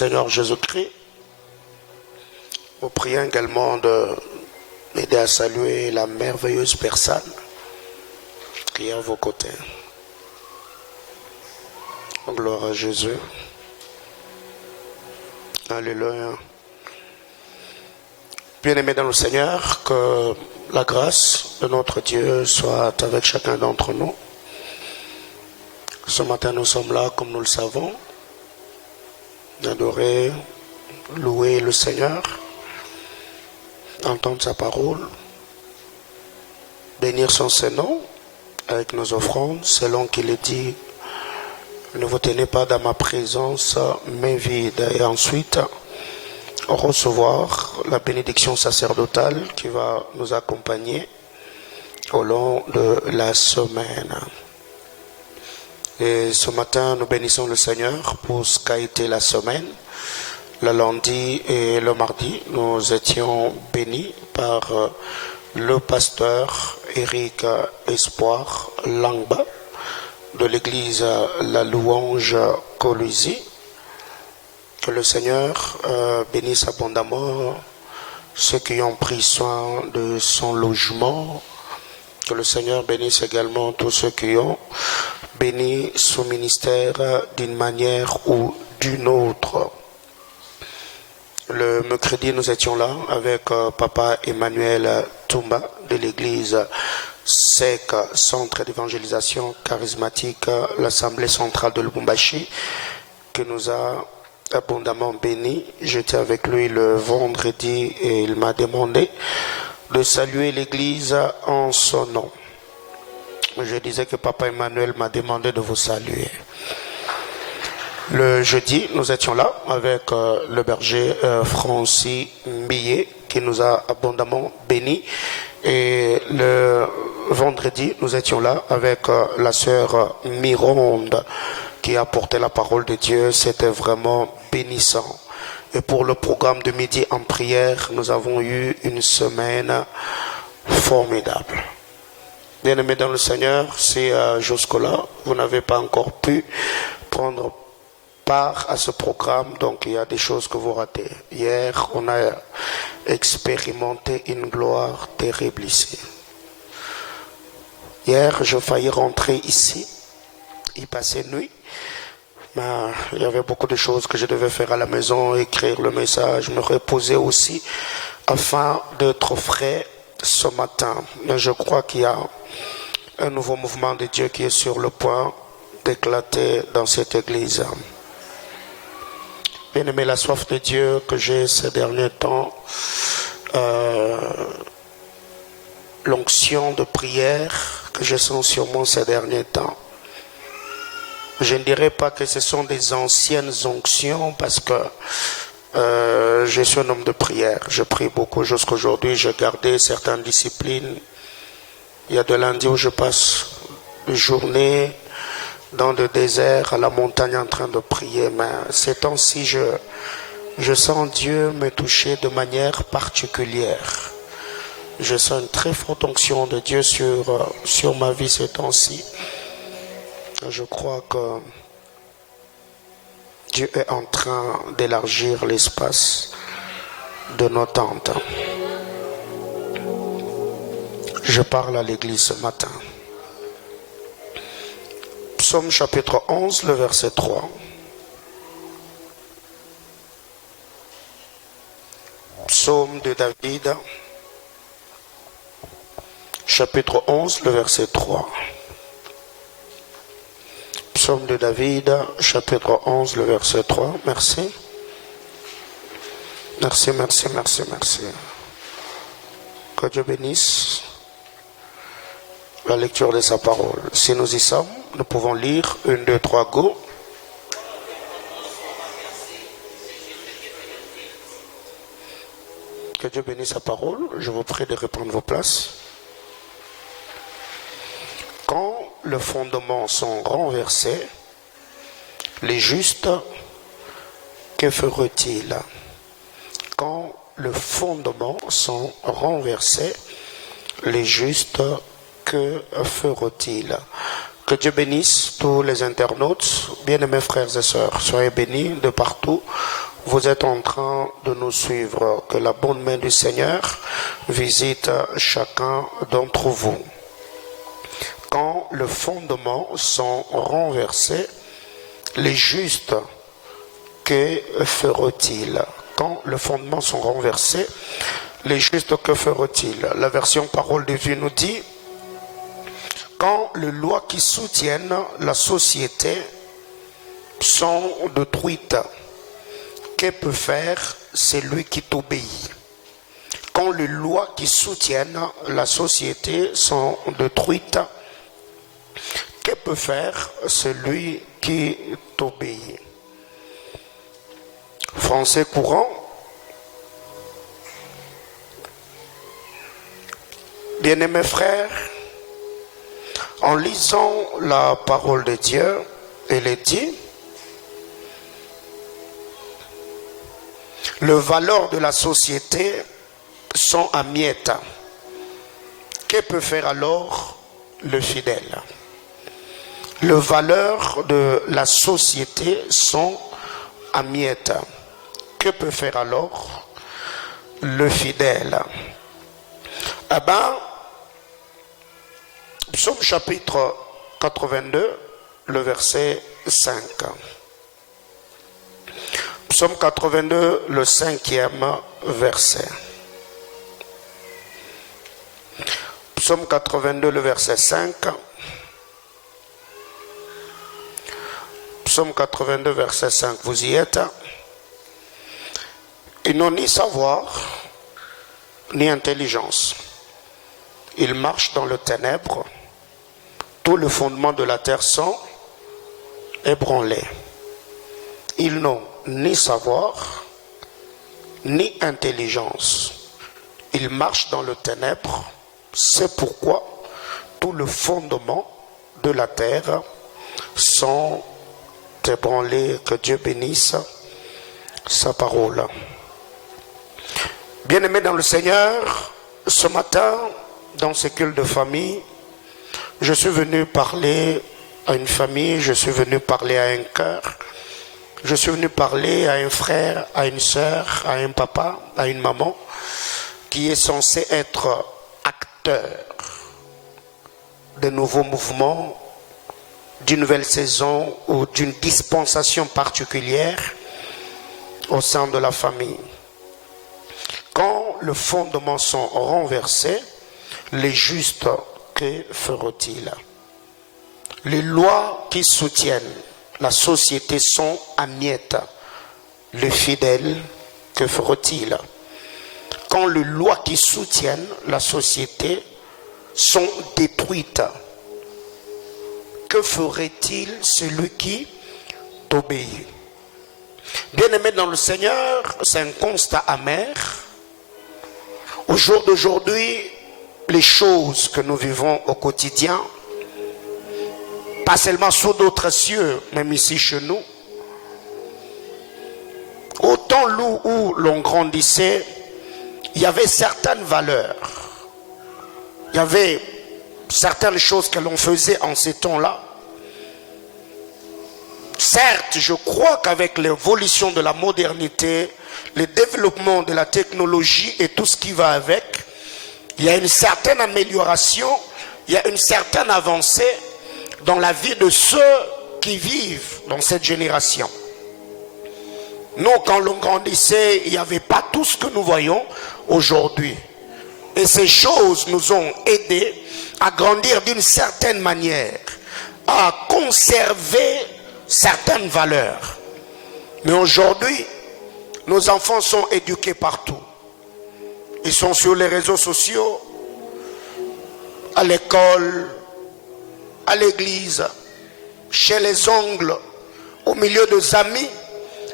Seigneur Jésus-Christ. Nous prions également d'aider à saluer la merveilleuse personne qui est à vos côtés. Gloire à Jésus. Alléluia. Bien-aimés dans le Seigneur, que la grâce de notre Dieu soit avec chacun d'entre nous. Ce matin, nous sommes là, comme nous le savons, d'adorer, louer le Seigneur, entendre sa parole, bénir son Saint-Nom avec nos offrandes, selon qu'il est dit, ne vous tenez pas dans ma présence, main vide, et ensuite recevoir la bénédiction sacerdotale qui va nous accompagner au long de la semaine. Et ce matin, nous bénissons le Seigneur pour ce qu'a été la semaine. Le lundi et le mardi, nous étions bénis par le pasteur Éric Espoir Langba de l'église La Louange Colusi. Que le Seigneur bénisse abondamment ceux qui ont pris soin de son logement. Que le Seigneur bénisse également tous ceux qui ont béni son ministère d'une manière ou d'une autre. Le mercredi, nous étions là avec Papa Emmanuel Toumba de l'église SEC, Centre d'évangélisation charismatique, l'Assemblée centrale de Lubumbashi, qui nous a abondamment béni. J'étais avec lui le vendredi et il m'a demandé de saluer l'église en son nom. Je disais que Papa Emmanuel m'a demandé de vous saluer. Le jeudi, nous étions là avec le berger Francis Mbillet qui nous a abondamment bénis. Et le vendredi, nous étions là avec la sœur Mironde qui a porté la parole de Dieu. C'était vraiment bénissant. Et pour le programme de midi en prière, nous avons eu une semaine formidable. Bien-aimés dans le Seigneur, si jusque-là, vous n'avez pas encore pu prendre part à ce programme, donc il y a des choses que vous ratez. Hier, on a expérimenté une gloire terrible ici. Hier, je faillis rentrer ici, y passer nuit. Mais il y avait beaucoup de choses que je devais faire à la maison, écrire le message, me reposer aussi, afin d'être frais ce matin. Mais je crois qu'il y a un nouveau mouvement de Dieu qui est sur le point d'éclater dans cette église. Bien aimé, la soif de Dieu que j'ai ces derniers temps, l'onction de prière que je sens sur moi ces derniers temps. Je ne dirais pas que ce sont des anciennes onctions parce que je suis un homme de prière. Je prie beaucoup jusqu'à aujourd'hui. J'ai gardé certaines disciplines. Il y a de lundi où je passe une journée dans le désert, à la montagne en train de prier. Mais ces temps-ci, je sens Dieu me toucher de manière particulière. Je sens une très forte onction de Dieu sur ma vie ces temps-ci. Je crois que Dieu est en train d'élargir l'espace de nos tentes. Je parle à l'église ce matin. Psaume chapitre 11, le verset 3. Psaume de David, chapitre 11, le verset 3. Psaume de David, chapitre 11, le verset 3. Merci. Merci, merci, merci, merci. Que Dieu bénisse la lecture de sa parole. Si nous y sommes, nous pouvons lire 1, 2, 3, go. Que Dieu bénisse sa parole. Je vous prie de reprendre vos places. Quand les fondements sont renversés, les justes, que feront-ils? Quand les fondements sont renversés, les justes, que feront-ils? Que Dieu bénisse tous les internautes, bien-aimés frères et sœurs. Soyez bénis de partout vous êtes en train de nous suivre. Que la bonne main du Seigneur visite chacun d'entre vous. Quand les fondements sont renversés, les justes, que feront-ils? Quand les fondements sont renversés, les justes, que feront-ils? La version Parole de Vie nous dit: quand les lois qui soutiennent la société sont détruites, que peut faire celui qui t'obéit? Quand les lois qui soutiennent la société sont détruites, que peut faire celui qui t'obéit? Français courant. Bien-aimés frères, en lisant la parole de Dieu, il est dit: les valeurs de la société sont à miettes. Que peut faire alors le fidèle? Les valeurs de la société sont à miettes. Que peut faire alors le fidèle? Eh bien, Psaume chapitre 82, le verset 5. Psaume 82, le 5e verset. Psaume 82, le verset 5. Psaume 82, verset 5. Vous y êtes? Ils n'ont ni savoir, ni intelligence. Ils marchent dans le ténèbre. Tous les fondements de la terre sont ébranlés. Ils n'ont ni savoir, ni intelligence. Ils marchent dans le ténèbre. C'est pourquoi tous les fondements de la terre sont ébranlés. Que Dieu bénisse sa parole. Bien-aimés dans le Seigneur, ce matin, dans ce culte de famille, je suis venu parler à une famille, je suis venu parler à un cœur, je suis venu parler à un frère, à une sœur, à un papa, à une maman, qui est censé être acteur de nouveaux mouvements, d'une nouvelle saison ou d'une dispensation particulière au sein de la famille. Quand les fondements sont renversés, les justes, que feront-ils? Les lois qui soutiennent la société sont à miettes. Les fidèles, que feront-ils? Quand les lois qui soutiennent la société sont détruites, que ferait-il celui qui t'obéit? Bien-aimé dans le Seigneur, c'est un constat amer. Au jour d'aujourd'hui, les choses que nous vivons au quotidien, pas seulement sous d'autres cieux, même ici chez nous, au temps où l'on grandissait, il y avait certaines valeurs, il y avait certaines choses que l'on faisait en ces temps-là. Certes, je crois qu'avec l'évolution de la modernité, le développement de la technologie et tout ce qui va avec, il y a une certaine amélioration, il y a une certaine avancée dans la vie de ceux qui vivent dans cette génération. Nous, quand l'on grandissait, il n'y avait pas tout ce que nous voyons aujourd'hui. Et ces choses nous ont aidés à grandir d'une certaine manière, à conserver certaines valeurs. Mais aujourd'hui, nos enfants sont éduqués partout. Ils sont sur les réseaux sociaux, à l'école, à l'église, chez les oncles, au milieu des amis.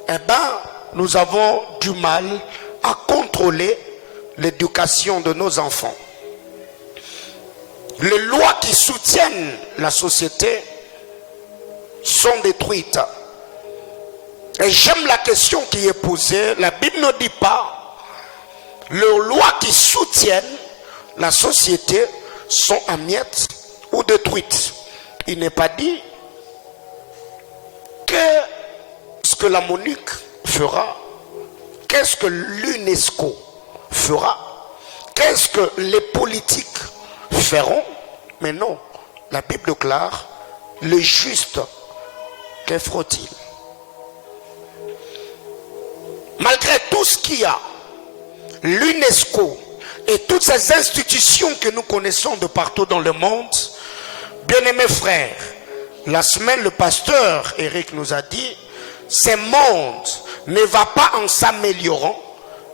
Eh bien, nous avons du mal à contrôler l'éducation de nos enfants. Les lois qui soutiennent la société sont détruites. Et j'aime la question qui est posée. La Bible ne dit pas les lois qui soutiennent la société sont en miettes ou détruites. Il n'est pas dit que ce que la Monique fera qu'est-ce que l'UNESCO fera? Qu'est-ce que les politiques feront? Mais non, la Bible déclare, le juste, que fera-t-il? Malgré tout ce qu'il y a, l'UNESCO et toutes ces institutions que nous connaissons de partout dans le monde, bien-aimés frères, la semaine, le pasteur Eric nous a dit, ce monde ne va pas en s'améliorant,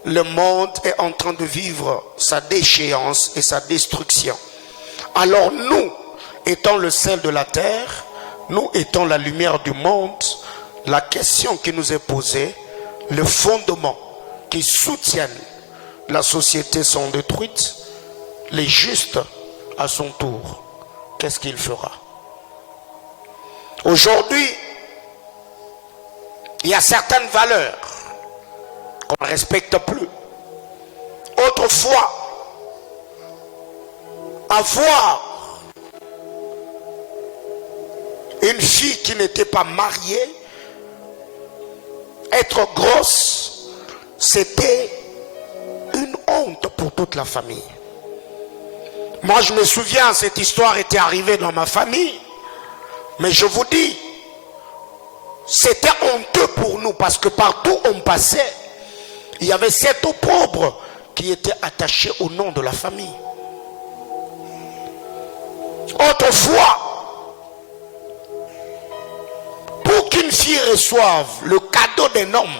le monde est en train de vivre sa déchéance et sa destruction. Alors nous, étant le sel de la terre, nous étant la lumière du monde, la question qui nous est posée, le fondement qui soutiennent la société sont détruites, les justes à son tour, qu'est-ce qu'il fera? Aujourd'hui, il y a certaines valeurs qu'on ne respecte plus. Autrefois, avoir une fille qui n'était pas mariée, être grosse, c'était une honte pour toute la famille. Moi, je me souviens, cette histoire était arrivée dans ma famille, mais je vous dis, c'était honteux pour nous parce que partout où on passait, il y avait cet opprobre qui était attaché au nom de la famille. Autrefois, pour qu'une fille reçoive le cadeau d'un homme,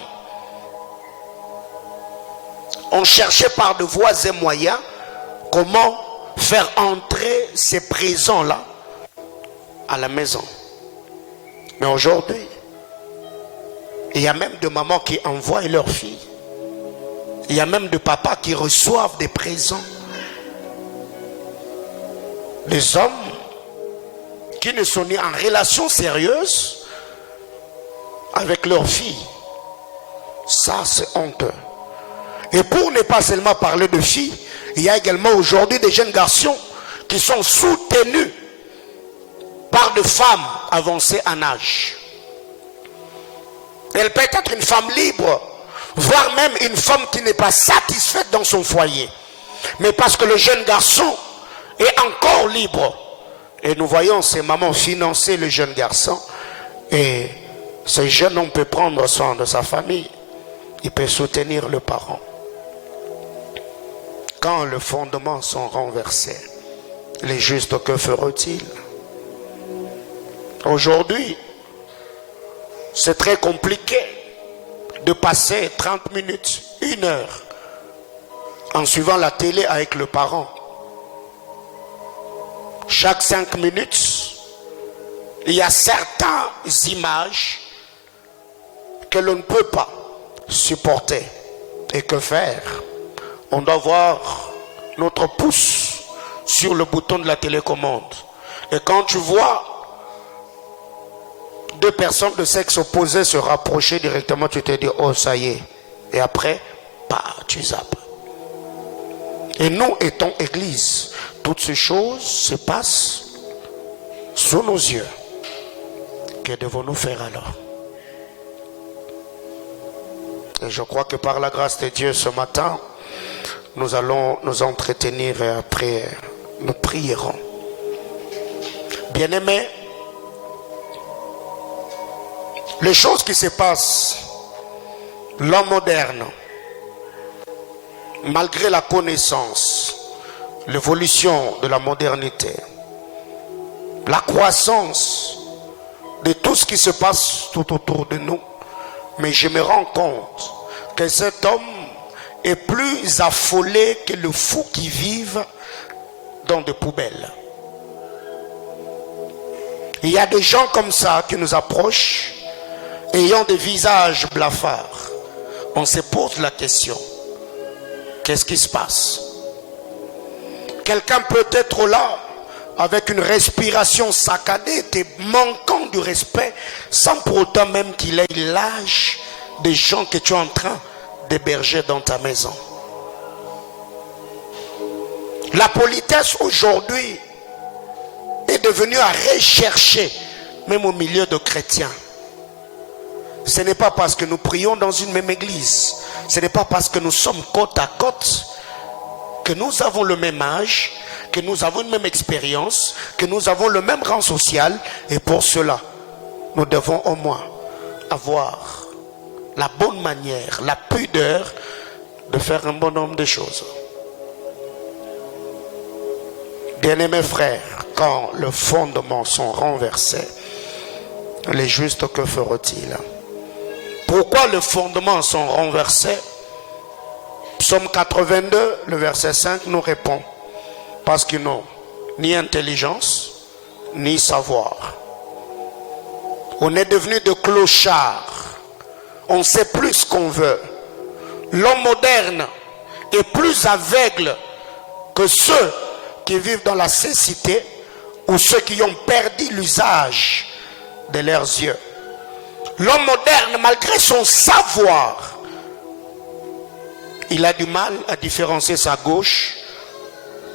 on cherchait par de voies et moyens comment faire entrer ces présents-là à la maison. Mais aujourd'hui, il y a même de mamans qui envoient leurs filles. Il y a même de papas qui reçoivent des présents. Les hommes qui ne sont ni en relation sérieuse avec leurs filles. Ça, c'est honteux. Et pour ne pas seulement parler de filles, il y a également aujourd'hui des jeunes garçons qui sont soutenus par des femmes avancées en âge. Elle peut être une femme libre, voire même une femme qui n'est pas satisfaite dans son foyer. Mais parce que le jeune garçon est encore libre. Et nous voyons ces mamans financer le jeune garçon. Et ce jeune homme peut prendre soin de sa famille. Il peut soutenir le parent. Quand les fondements sont renversés, les justes, que feront-ils? Aujourd'hui, c'est très compliqué de passer 30 minutes, 1 heure, en suivant la télé avec le parent. Chaque 5 minutes, il y a certaines images que l'on ne peut pas supporter. Et que faire? On doit voir notre pouce sur le bouton de la télécommande. Et quand tu vois 2 personnes de sexe opposé se rapprocher directement, tu te dis, oh ça y est. Et après, bah, tu zappes. Et nous étant église, toutes ces choses se passent sous nos yeux. Que devons-nous faire alors? Et je crois que par la grâce de Dieu ce matin, nous allons nous entretenir et après nous prierons. Bien-aimés, les choses qui se passent, l'homme moderne, malgré la connaissance, l'évolution de la modernité, la croissance de tout ce qui se passe tout autour de nous, mais je me rends compte que cet homme est plus affolé que le fou qui vit dans des poubelles. Il y a des gens comme ça qui nous approchent, ayant des visages blafards. On se pose la question, qu'est-ce qui se passe? Quelqu'un peut être là avec une respiration saccadée, te manquant du respect, sans pour autant même qu'il ait l'âge des gens que tu es en train d'héberger dans ta maison. La politesse aujourd'hui est devenue à rechercher, même au milieu de chrétiens. Ce n'est pas parce que nous prions dans une même église, Ce n'est pas parce que nous sommes côte à côte que nous avons le même âge, que nous avons une même expérience, que nous avons le même rang social. Et pour cela, nous devons au moins avoir la bonne manière, la pudeur de faire un bon nombre de choses. Bien-aimés frères, quand les fondements sont renversés, les justes, que feront-ils? Pourquoi les fondements sont renversés? Psaume 82, le verset 5 nous répond. Parce qu'ils n'ont ni intelligence, ni savoir. On est devenu de clochards. On sait plus ce qu'on veut. L'homme moderne est plus aveugle que ceux qui vivent dans la cécité ou ceux qui ont perdu l'usage de leurs yeux. L'homme moderne, malgré son savoir, il a du mal à différencier sa gauche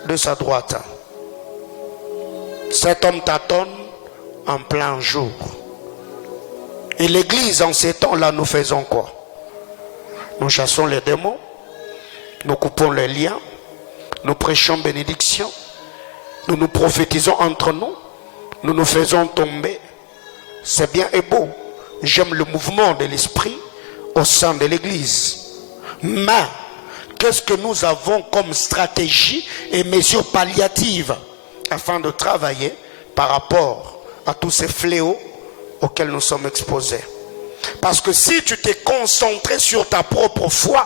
de sa droite. Cet homme tâtonne en plein jour. Et l'église, en ces temps-là, nous faisons quoi? Nous chassons les démons, nous coupons les liens, nous prêchons bénédiction, nous nous prophétisons entre nous, nous nous faisons tomber. C'est bien et beau. J'aime le mouvement de l'esprit au sein de l'église. Mais qu'est-ce que nous avons comme stratégie et mesures palliatives afin de travailler par rapport à tous ces fléaux auxquels nous sommes exposés? Parce que si tu t'es concentré sur ta propre foi,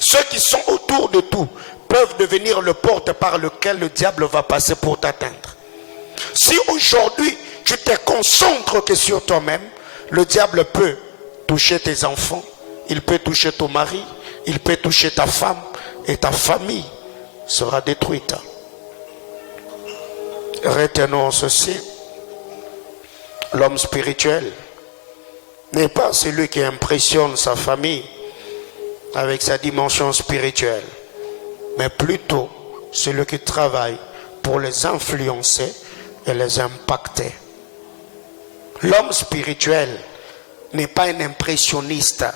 ceux qui sont autour de tout peuvent devenir le porte par lequel le diable va passer pour t'atteindre. Si aujourd'hui tu te concentres que sur toi-même, le diable peut toucher tes enfants, il peut toucher ton mari, il peut toucher ta femme et ta famille sera détruite. Retenons ceci. L'homme spirituel n'est pas celui qui impressionne sa famille avec sa dimension spirituelle, mais plutôt celui qui travaille pour les influencer et les impacter. L'homme spirituel n'est pas un impressionniste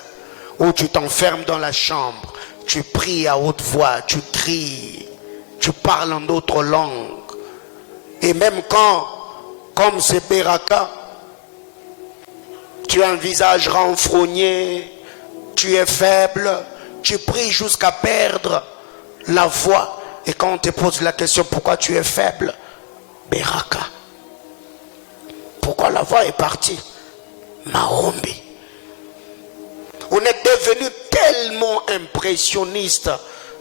où tu t'enfermes dans la chambre, tu pries à haute voix, tu cries, tu parles en d'autres langues. Et même quand, comme c'est Beraka, tu as un visage renfrogné, tu es faible, tu pries jusqu'à perdre la voix. Et quand on te pose la question pourquoi tu es faible, Beraka. Pourquoi la voix est partie? Mahombi. On est devenu tellement impressionniste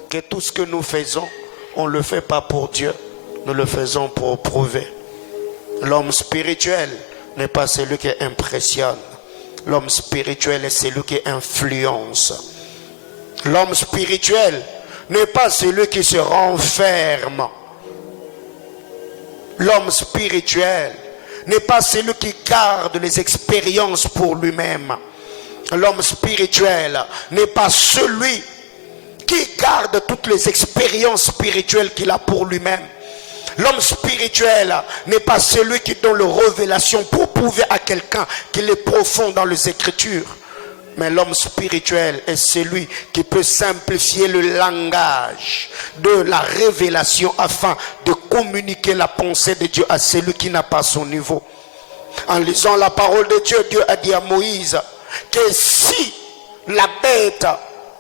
que tout ce que nous faisons, on ne le fait pas pour Dieu, nous le faisons pour prouver. L'homme spirituel n'est pas celui qui impressionne. L'homme spirituel est celui qui influence. L'homme spirituel n'est pas celui qui se renferme. L'homme spirituel n'est pas celui qui garde les expériences pour lui-même. L'homme spirituel n'est pas celui qui garde toutes les expériences spirituelles qu'il a pour lui-même. L'homme spirituel n'est pas celui qui donne la révélation pour prouver à quelqu'un qu'il est profond dans les Écritures. Mais l'homme spirituel est celui qui peut simplifier le langage de la révélation afin de communiquer la pensée de Dieu à celui qui n'a pas son niveau. En lisant la parole de Dieu, Dieu a dit à Moïse que si la bête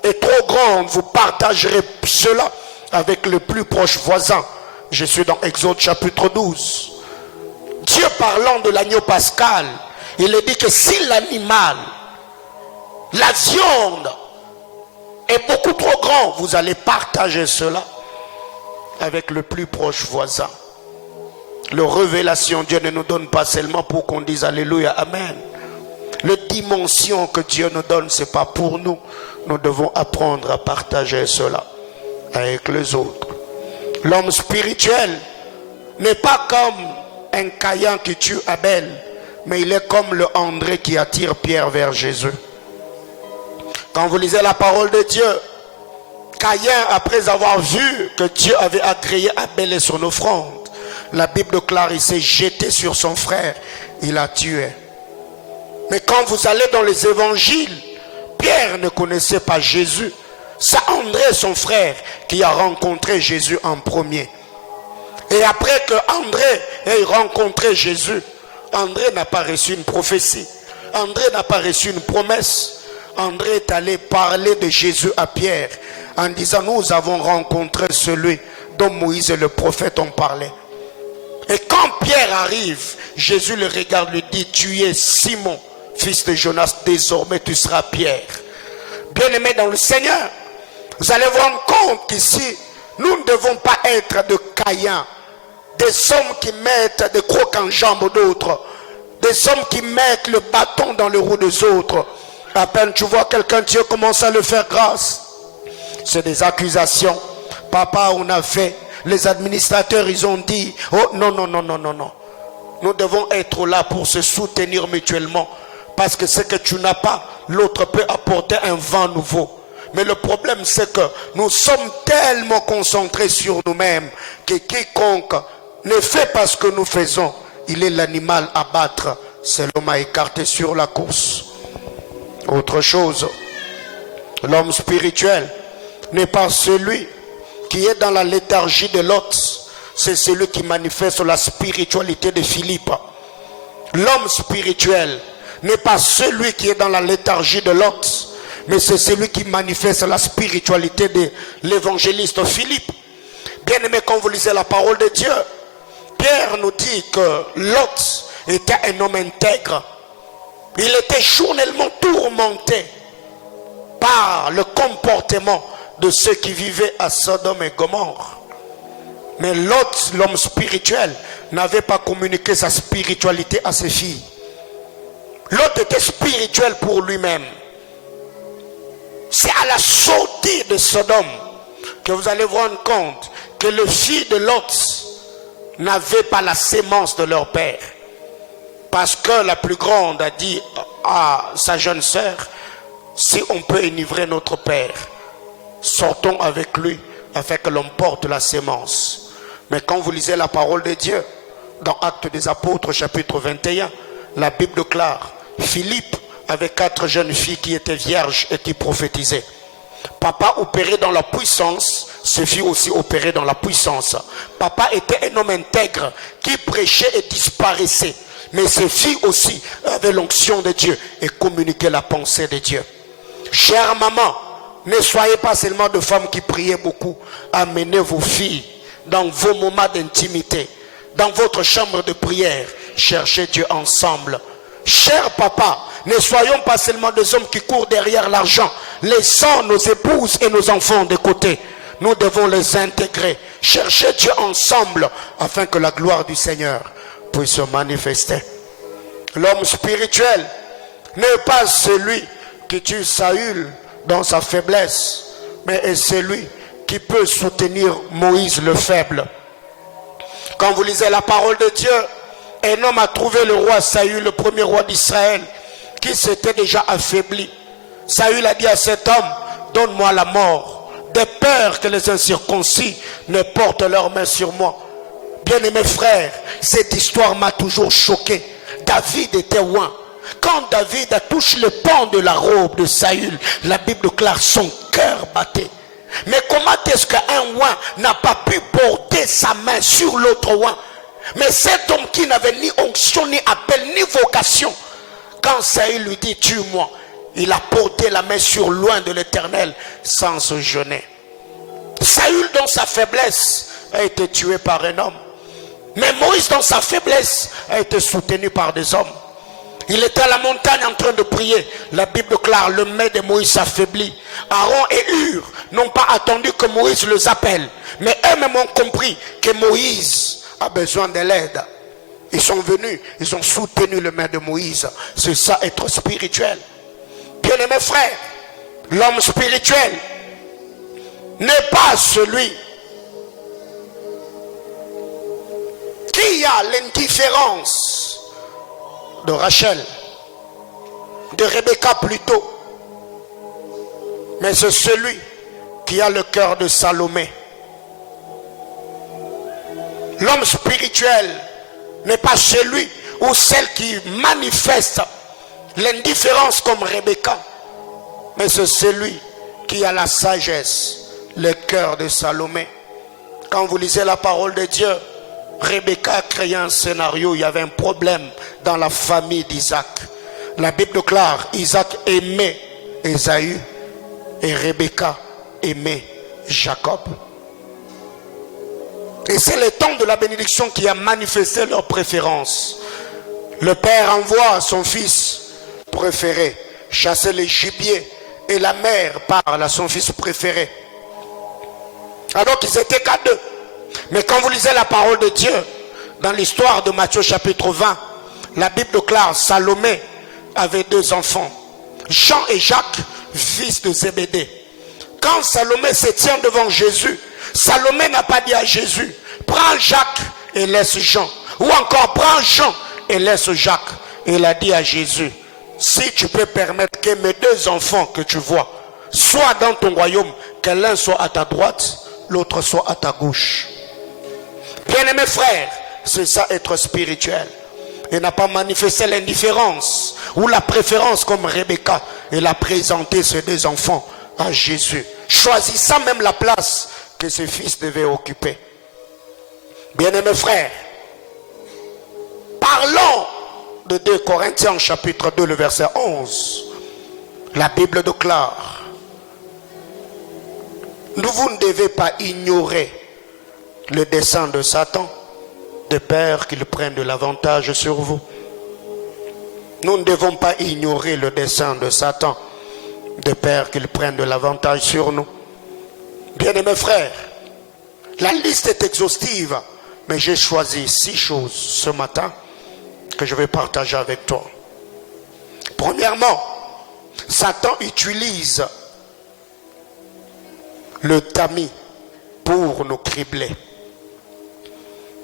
est trop grande, vous partagerez cela avec le plus proche voisin. Je suis dans Exode chapitre 12. Dieu parlant de l'agneau pascal, il a dit que si l'animal, la viande est beaucoup trop grande, vous allez partager cela avec le plus proche voisin. La révélation, Dieu ne nous donne pas seulement pour qu'on dise Alléluia, Amen. La dimension que Dieu nous donne, ce n'est pas pour nous. Nous devons apprendre à partager cela avec les autres. L'homme spirituel n'est pas comme un Caïn qui tue Abel, mais il est comme le André qui attire Pierre vers Jésus. Quand vous lisez la parole de Dieu, Caïn, après avoir vu que Dieu avait agréé Abel et son offrande, la Bible déclare, il s'est jeté sur son frère, il l'a tué. Mais quand vous allez dans les évangiles, Pierre Pierre ne connaissait pas Jésus. C'est André, son frère, qui a rencontré Jésus en premier. Et après que André ait rencontré Jésus, André n'a pas reçu une prophétie. André n'a pas reçu une promesse. André est allé parler de Jésus à Pierre en disant, nous avons rencontré celui dont Moïse et le prophète ont parlé. Et quand Pierre arrive, Jésus le regarde, lui dit, tu es Simon, fils de Jonas, désormais tu seras Pierre. Bien-aimés dans le Seigneur, vous allez vous rendre compte qu'ici, nous ne devons pas être de Caïns, des hommes qui mettent des crocs en jambes d'autres, des hommes qui mettent le bâton dans le roue des autres. À peine tu vois quelqu'un, Dieu commence à le faire grâce. C'est des accusations. Papa, on a fait. Les administrateurs, ils ont dit, oh non, non, non, non, non, non. Nous devons être là pour se soutenir mutuellement. Parce que ce que tu n'as pas, l'autre peut apporter un vent nouveau. Mais le problème, c'est que nous sommes tellement concentrés sur nous-mêmes que quiconque ne fait pas ce que nous faisons, il est l'animal à battre. C'est l'homme à écarter sur la course. Autre chose, l'homme spirituel n'est pas celui qui est dans la léthargie de Lot, c'est celui qui manifeste la spiritualité de Philippe. L'homme spirituel n'est pas celui qui est dans la léthargie de Lot, mais c'est celui qui manifeste la spiritualité de l'évangéliste Philippe. Bien aimé, quand vous lisez la parole de Dieu, Pierre nous dit que Lot était un homme intègre. Il était journellement tourmenté par le comportement de ceux qui vivaient à Sodome et Gomorrhe. Mais Lot, l'homme spirituel, n'avait pas communiqué sa spiritualité à ses filles. Lot était spirituel pour lui-même. C'est à la sortie de Sodome que vous allez vous rendre compte que les filles de Lot n'avaient pas la sémence de leur père. Parce que la plus grande a dit à sa jeune sœur, si on peut enivrer notre père, sortons avec lui afin que l'on porte la sémence. Mais quand vous lisez la parole de Dieu, dans Actes des Apôtres, chapitre 21, la Bible déclare, Philippe avait 4 jeunes filles qui étaient vierges et qui prophétisaient. Papa opérait dans la puissance, ses filles aussi opéraient dans la puissance. Papa était un homme intègre qui prêchait et disparaissait. Mais ses filles aussi avaient l'onction de Dieu et communiquaient la pensée de Dieu. Chère maman, ne soyez pas seulement de femmes qui priaient beaucoup. Amenez vos filles dans vos moments d'intimité, dans votre chambre de prière. Cherchez Dieu ensemble. Cher papa, ne soyons pas seulement des hommes qui courent derrière l'argent, laissant nos épouses et nos enfants de côté. Nous devons les intégrer. Cherchez Dieu ensemble afin que la gloire du Seigneur puisse se manifester. L'homme spirituel n'est pas celui qui tue Saül dans sa faiblesse, mais est celui qui peut soutenir Moïse le faible. Quand vous lisez la parole de Dieu, un homme a trouvé le roi Saül, le premier roi d'Israël, qui s'était déjà affaibli. Saül a dit à cet homme, donne-moi la mort, de peur que les incirconcis ne portent leurs mains sur moi. Bien-aimés frères, cette histoire m'a toujours choqué. David était oint. Quand David a touché le pan de la robe de Saül, la Bible déclare son cœur battait. Mais comment est-ce qu'un oint n'a pas pu porter sa main sur l'autre oint? Mais cet homme qui n'avait ni onction, ni appel, ni vocation, quand Saül lui dit tue-moi, il a porté la main sur l'oint de l'Éternel sans se gêner. Saül dans sa faiblesse a été tué par un homme. Mais Moïse dans sa faiblesse a été soutenu par des hommes. Il était à la montagne en train de prier. La Bible déclare le main de Moïse s'affaiblit. Aaron et Hur n'ont pas attendu que Moïse les appelle. Mais eux-mêmes ont compris que Moïse a besoin de l'aide. Ils sont venus, ils ont soutenu le main de Moïse. C'est ça être spirituel. Bien-aimés frères, l'homme spirituel n'est pas celui qui a l'indifférence de Rachel, de Rebecca plutôt, mais c'est celui qui a le cœur de Salomé. L'homme spirituel n'est pas celui ou celle qui manifeste l'indifférence comme Rebecca, mais c'est celui qui a la sagesse, le cœur de Salomé. Quand vous lisez la parole de Dieu, Rebecca a créé un scénario, il y avait un problème dans la famille d'Isaac. La Bible déclare, Isaac aimait Ésaü et Rebecca aimait Jacob. Et c'est le temps de la bénédiction qui a manifesté leur préférence. Le père envoie son fils préféré chasser les gibiers et la mère parle à son fils préféré. Alors qu'ils étaient qu'à deux. Mais quand vous lisez la parole de Dieu, dans l'histoire de Matthieu chapitre 20, la Bible déclare Salomé avait 2 enfants, Jean et Jacques, fils de Zébédée. Quand Salomé se tient devant Jésus, Salomé n'a pas dit à Jésus, prends Jacques et laisse Jean. Ou encore, prends Jean et laisse Jacques. Il a dit à Jésus, si tu peux permettre que mes 2 enfants que tu vois soient dans ton royaume, que l'un soit à ta droite, l'autre soit à ta gauche. Bien-aimés frères, c'est ça être spirituel. Il n'a pas manifesté l'indifférence ou la préférence comme Rebecca. Il a présenté ses 2 enfants à Jésus, choisissant même la place que ses fils devaient occuper. Bien-aimés frères, parlons de 2 Corinthiens chapitre 2, le verset 11. La Bible déclare, vous ne devez pas ignorer le dessein de Satan, de peur qu'il prenne de l'avantage sur vous. Nous ne devons pas ignorer le dessein de Satan, de peur qu'il prenne de l'avantage sur nous. Bien-aimés frères, la liste est exhaustive, mais j'ai choisi 6 choses ce matin que je vais partager avec toi. Premièrement, Satan utilise le tamis pour nous cribler.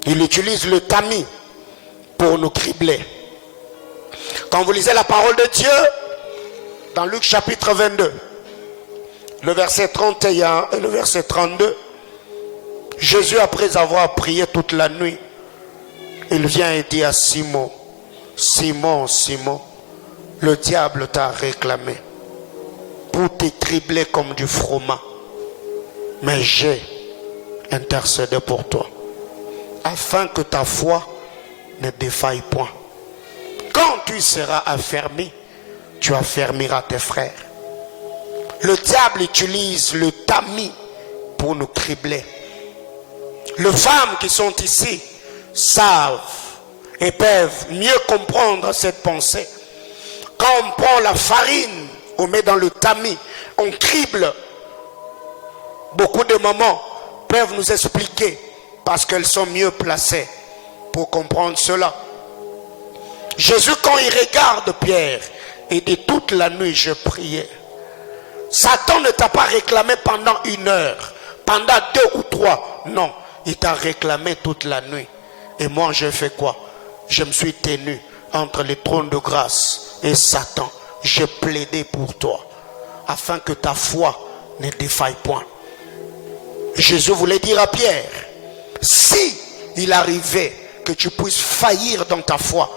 Il utilise le tamis pour nous cribler. Quand vous lisez la parole de Dieu, dans Luc chapitre 22, le verset 31 et le verset 32, Jésus, après avoir prié toute la nuit, il vient et dit à Simon, Simon, Simon, le diable t'a réclamé pour te cribler comme du froment. Mais j'ai intercédé pour toi, afin que ta foi ne défaille point. Quand tu seras affermi, tu affermiras tes frères. Le diable utilise le tamis pour nous cribler. Les femmes qui sont ici savent et peuvent mieux comprendre cette pensée. Quand on prend la farine, on met dans le tamis, on crible. Beaucoup de mamans peuvent nous expliquer parce qu'elles sont mieux placées pour comprendre cela. Jésus, quand il regarde Pierre, il dit toute la nuit je priais. Satan ne t'a pas réclamé pendant 1 heure, pendant 2 ou 3. Non, il t'a réclamé toute la nuit. Et moi j'ai fait quoi? Je me suis tenu entre les trônes de grâce et Satan. J'ai plaidé pour toi, afin que ta foi ne défaille point. Jésus voulait dire à Pierre, si il arrivait que tu puisses faillir dans ta foi,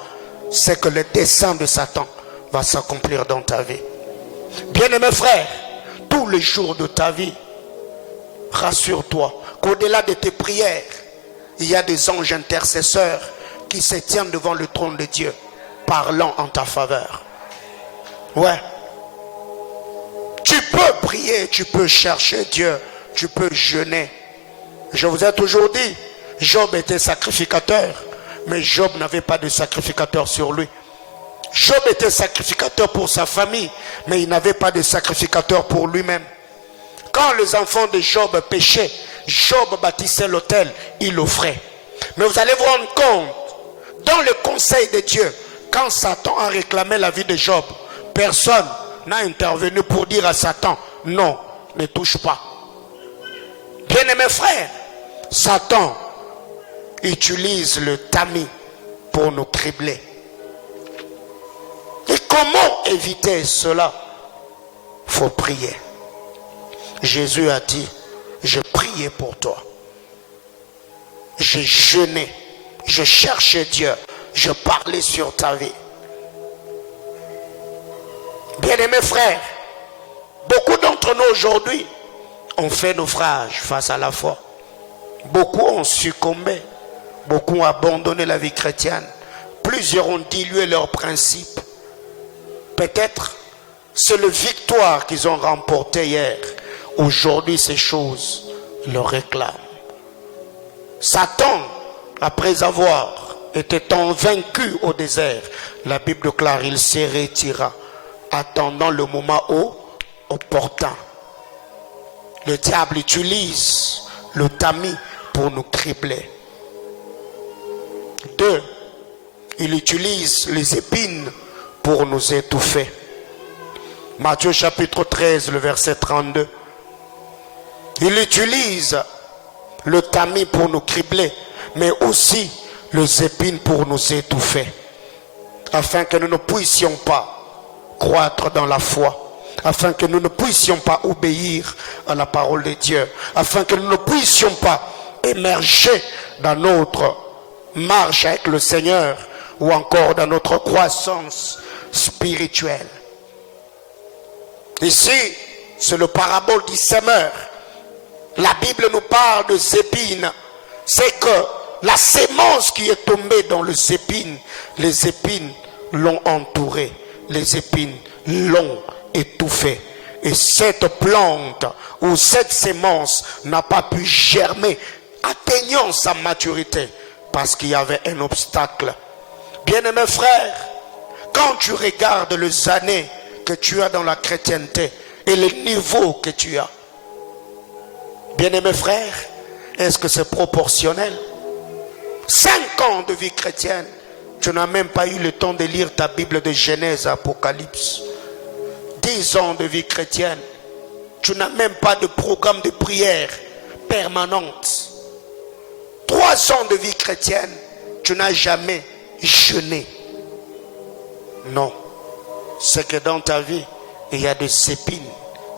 c'est que le dessein de Satan va s'accomplir dans ta vie. Bien-aimés frères, tous les jours de ta vie, rassure-toi qu'au-delà de tes prières, il y a des anges intercesseurs qui se tiennent devant le trône de Dieu, parlant en ta faveur. Ouais. Tu peux prier, tu peux chercher Dieu, tu peux jeûner. Je vous ai toujours dit, Job était sacrificateur, mais Job n'avait pas de sacrificateur sur lui. Job était sacrificateur pour sa famille, mais il n'avait pas de sacrificateur pour lui-même. Quand les enfants de Job péchaient, Job bâtissait l'autel, il offrait. Mais vous allez vous rendre compte, dans le conseil de Dieu, quand Satan a réclamé la vie de Job, personne n'a intervenu pour dire à Satan, non, ne touche pas. Bien-aimés frères, Satan utilise le tamis pour nous cribler. Et comment éviter cela? Il faut prier. Jésus a dit, je priais pour toi. Je jeûnais, je cherchais Dieu, je parlais sur ta vie. Bien-aimés frères, Beaucoup d'entre nous aujourd'hui ont fait naufrage face à la foi. Beaucoup ont succombé. Beaucoup ont abandonné la vie chrétienne. Plusieurs ont dilué leurs principes. Peut-être c'est le victoire qu'ils ont remporté hier. Aujourd'hui, ces choses leur réclament. Satan, après avoir été vaincu au désert, la Bible déclare il se retira, attendant le moment opportun. Le diable utilise le tamis pour nous cribler. 2. Il utilise les épines pour nous étouffer. Matthieu chapitre 13, le verset 32. Il utilise le tamis pour nous cribler, mais aussi les épines pour nous étouffer, afin que nous ne puissions pas croître dans la foi, afin que nous ne puissions pas obéir à la parole de Dieu, afin que nous ne puissions pas émerger dans notre marche avec le Seigneur ou encore dans notre croissance spirituelle. Ici, c'est le parabole du semeur. La Bible nous parle de épines. C'est que la sémence qui est tombée dans les épines l'ont entouré, les épines l'ont étouffé. Et cette plante ou cette sémence n'a pas pu germer, atteignant sa maturité, parce qu'il y avait un obstacle. Bien-aimés frères, quand tu regardes les années que tu as dans la chrétienté et le niveau que tu as, bien-aimés frères, est-ce que c'est proportionnel? 5 ans de vie chrétienne, tu n'as même pas eu le temps de lire ta Bible de Genèse à Apocalypse. 10 ans de vie chrétienne, tu n'as même pas de programme de prière permanente. 3 ans de vie chrétienne, tu n'as jamais jeûné. Non, c'est que dans ta vie, il y a des épines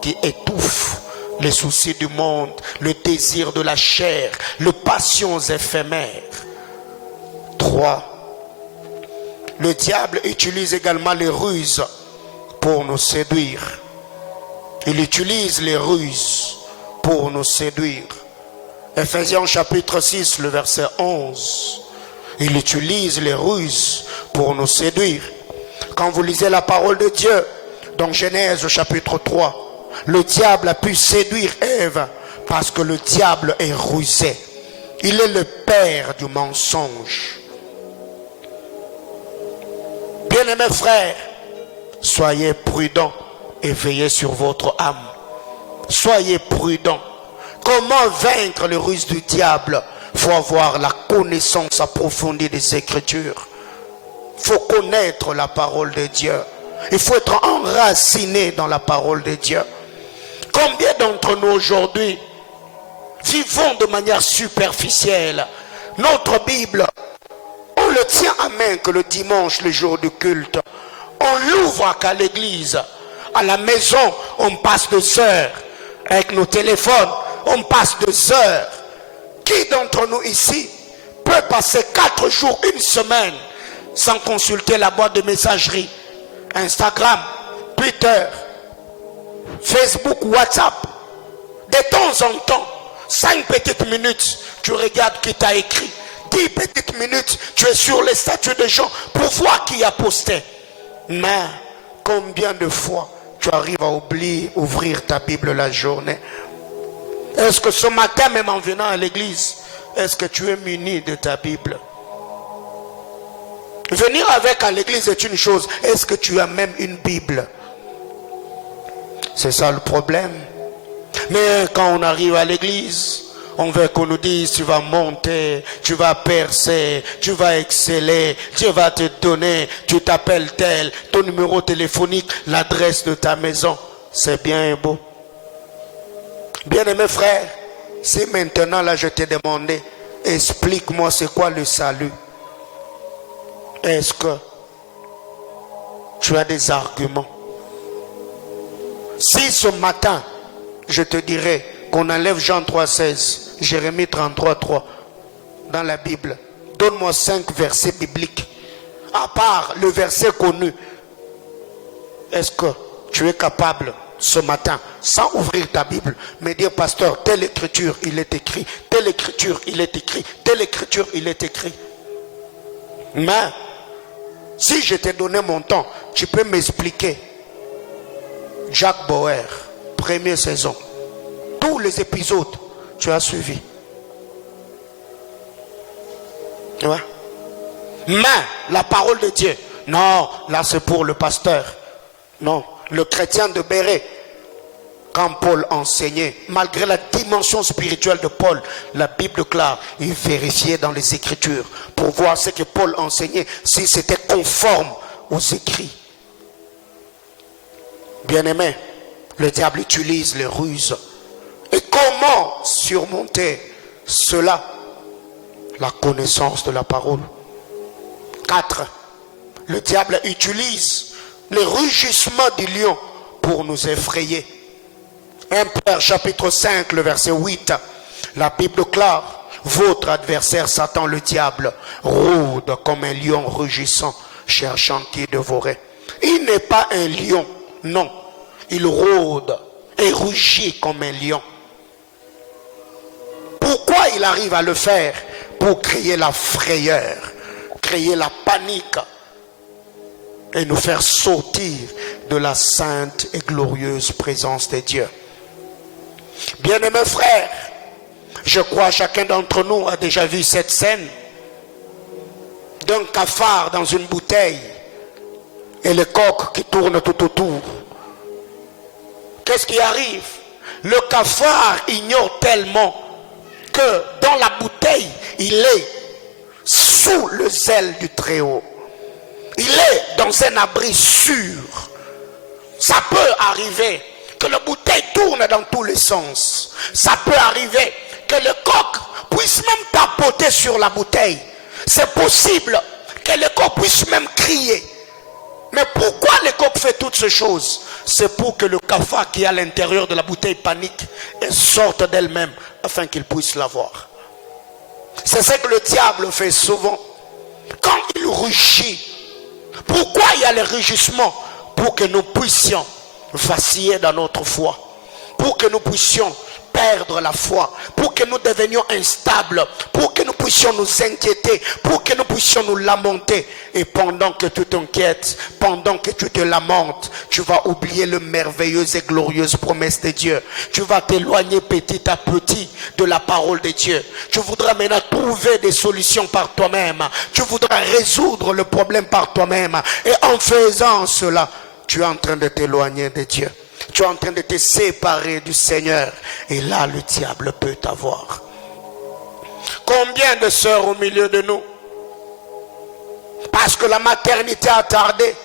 qui étouffent les soucis du monde, le désir de la chair, les passions éphémères. 3. Le diable utilise également les ruses pour nous séduire. Il utilise les ruses pour nous séduire. Ephésiens chapitre 6, le verset 11. Il utilise les ruses pour nous séduire. Quand vous lisez la parole de Dieu, dans Genèse chapitre 3, le diable a pu séduire Ève parce que le diable est rusé. Il est le père du mensonge. Bien-aimés frères, soyez prudents et veillez sur votre âme. Soyez prudents. Comment vaincre les ruses du diable? Il faut avoir la connaissance approfondie des Écritures. Il faut connaître la parole de Dieu. Il faut être enraciné dans la parole de Dieu. Combien d'entre nous aujourd'hui vivons de manière superficielle? Notre Bible, on le tient à main que le dimanche, le jour du culte. On l'ouvre qu'à l'église. À la maison, on passe 2 heures. Avec nos téléphones, on passe 2 heures. Qui d'entre nous ici peut passer 4 jours, 1 semaine sans consulter la boîte de messagerie, Instagram, Twitter, Facebook, WhatsApp? De temps en temps, 5 petites minutes, tu regardes qui t'a écrit. 10 petites minutes, tu es sur les statuts des gens pour voir qui a posté. Mais combien de fois tu arrives à oublier ouvrir ta Bible la journée? Est-ce que ce matin, même en venant à l'église, est-ce que tu es muni de ta Bible? Venir avec à l'église est une chose. Est-ce que tu as même une Bible? C'est ça le problème. Mais quand on arrive à l'église, on veut qu'on nous dise tu vas monter, tu vas percer, tu vas exceller, Dieu va te donner, tu t'appelles tel, ton numéro téléphonique, l'adresse de ta maison. C'est bien et beau. Bien-aimés frères, si maintenant là je t'ai demandé, explique-moi c'est quoi le salut. Est-ce que tu as des arguments? Si ce matin, je te dirais qu'on enlève Jean 3,16, Jérémie 33,3 dans la Bible, donne-moi 5 versets bibliques, à part le verset connu. Est-ce que tu es capable ce matin, sans ouvrir ta Bible, me dire, pasteur, telle écriture, il est écrit, telle écriture, il est écrit, telle écriture, il est écrit. Mais, si je t'ai donné mon temps, tu peux m'expliquer. Jacques Bauer, première saison, tous les épisodes, tu as suivi. Tu vois? Mais, la parole de Dieu, non, là c'est pour le pasteur. Non, le chrétien de Béret, quand Paul enseignait, malgré la dimension spirituelle de Paul, la Bible claire, il vérifiait dans les Écritures pour voir ce que Paul enseignait, si c'était conforme aux écrits. Bien-aimé, le diable utilise les ruses. Et comment surmonter cela? La connaissance de la parole. 4. Le diable utilise les rugissements du lion pour nous effrayer. 1 Pierre chapitre 5, le verset 8. La Bible claire. Votre adversaire Satan le diable rôde comme un lion rugissant, cherchant qui dévorer. Il n'est pas un lion, non. Il rôde et rugit comme un lion. Pourquoi il arrive à le faire? Pour créer la frayeur, créer la panique et nous faire sortir de la sainte et glorieuse présence de Dieu. Bien-aimés frères, je crois chacun d'entre nous a déjà vu cette scène d'un cafard dans une bouteille et le coq qui tourne tout autour. Qu'est-ce qui arrive? Le cafard ignore tellement que dans la bouteille, il est sous le zèle du Très-Haut. Il est dans un abri sûr. Ça peut arriver que la bouteille tourne dans tous les sens. Ça peut arriver que le coq puisse même tapoter sur la bouteille. C'est possible que le coq puisse même crier. Mais pourquoi le coq fait toutes ces choses? C'est pour que le cafard qui est à l'intérieur de la bouteille panique et sorte d'elle-même afin qu'il puisse la voir. C'est ce que le diable fait souvent. Quand il rugit, pourquoi il y a le rugissement? Pour que nous puissions vaciller dans notre foi. Pour que nous puissions perdre la foi. Pour que nous devenions instables. Pour que nous puissions nous inquiéter. Pour que nous puissions nous lamenter. Et pendant que tu t'inquiètes, pendant que tu te lamentes, tu vas oublier le merveilleuse et glorieuse promesse de Dieu. Tu vas t'éloigner petit à petit de la parole de Dieu. Tu voudras maintenant trouver des solutions par toi-même. Tu voudras résoudre le problème par toi-même. Et en faisant cela, tu es en train de t'éloigner de Dieu. Tu es en train de te séparer du Seigneur. Et là, le diable peut t'avoir. Combien de sœurs au milieu de nous? Parce que la maternité a tardé.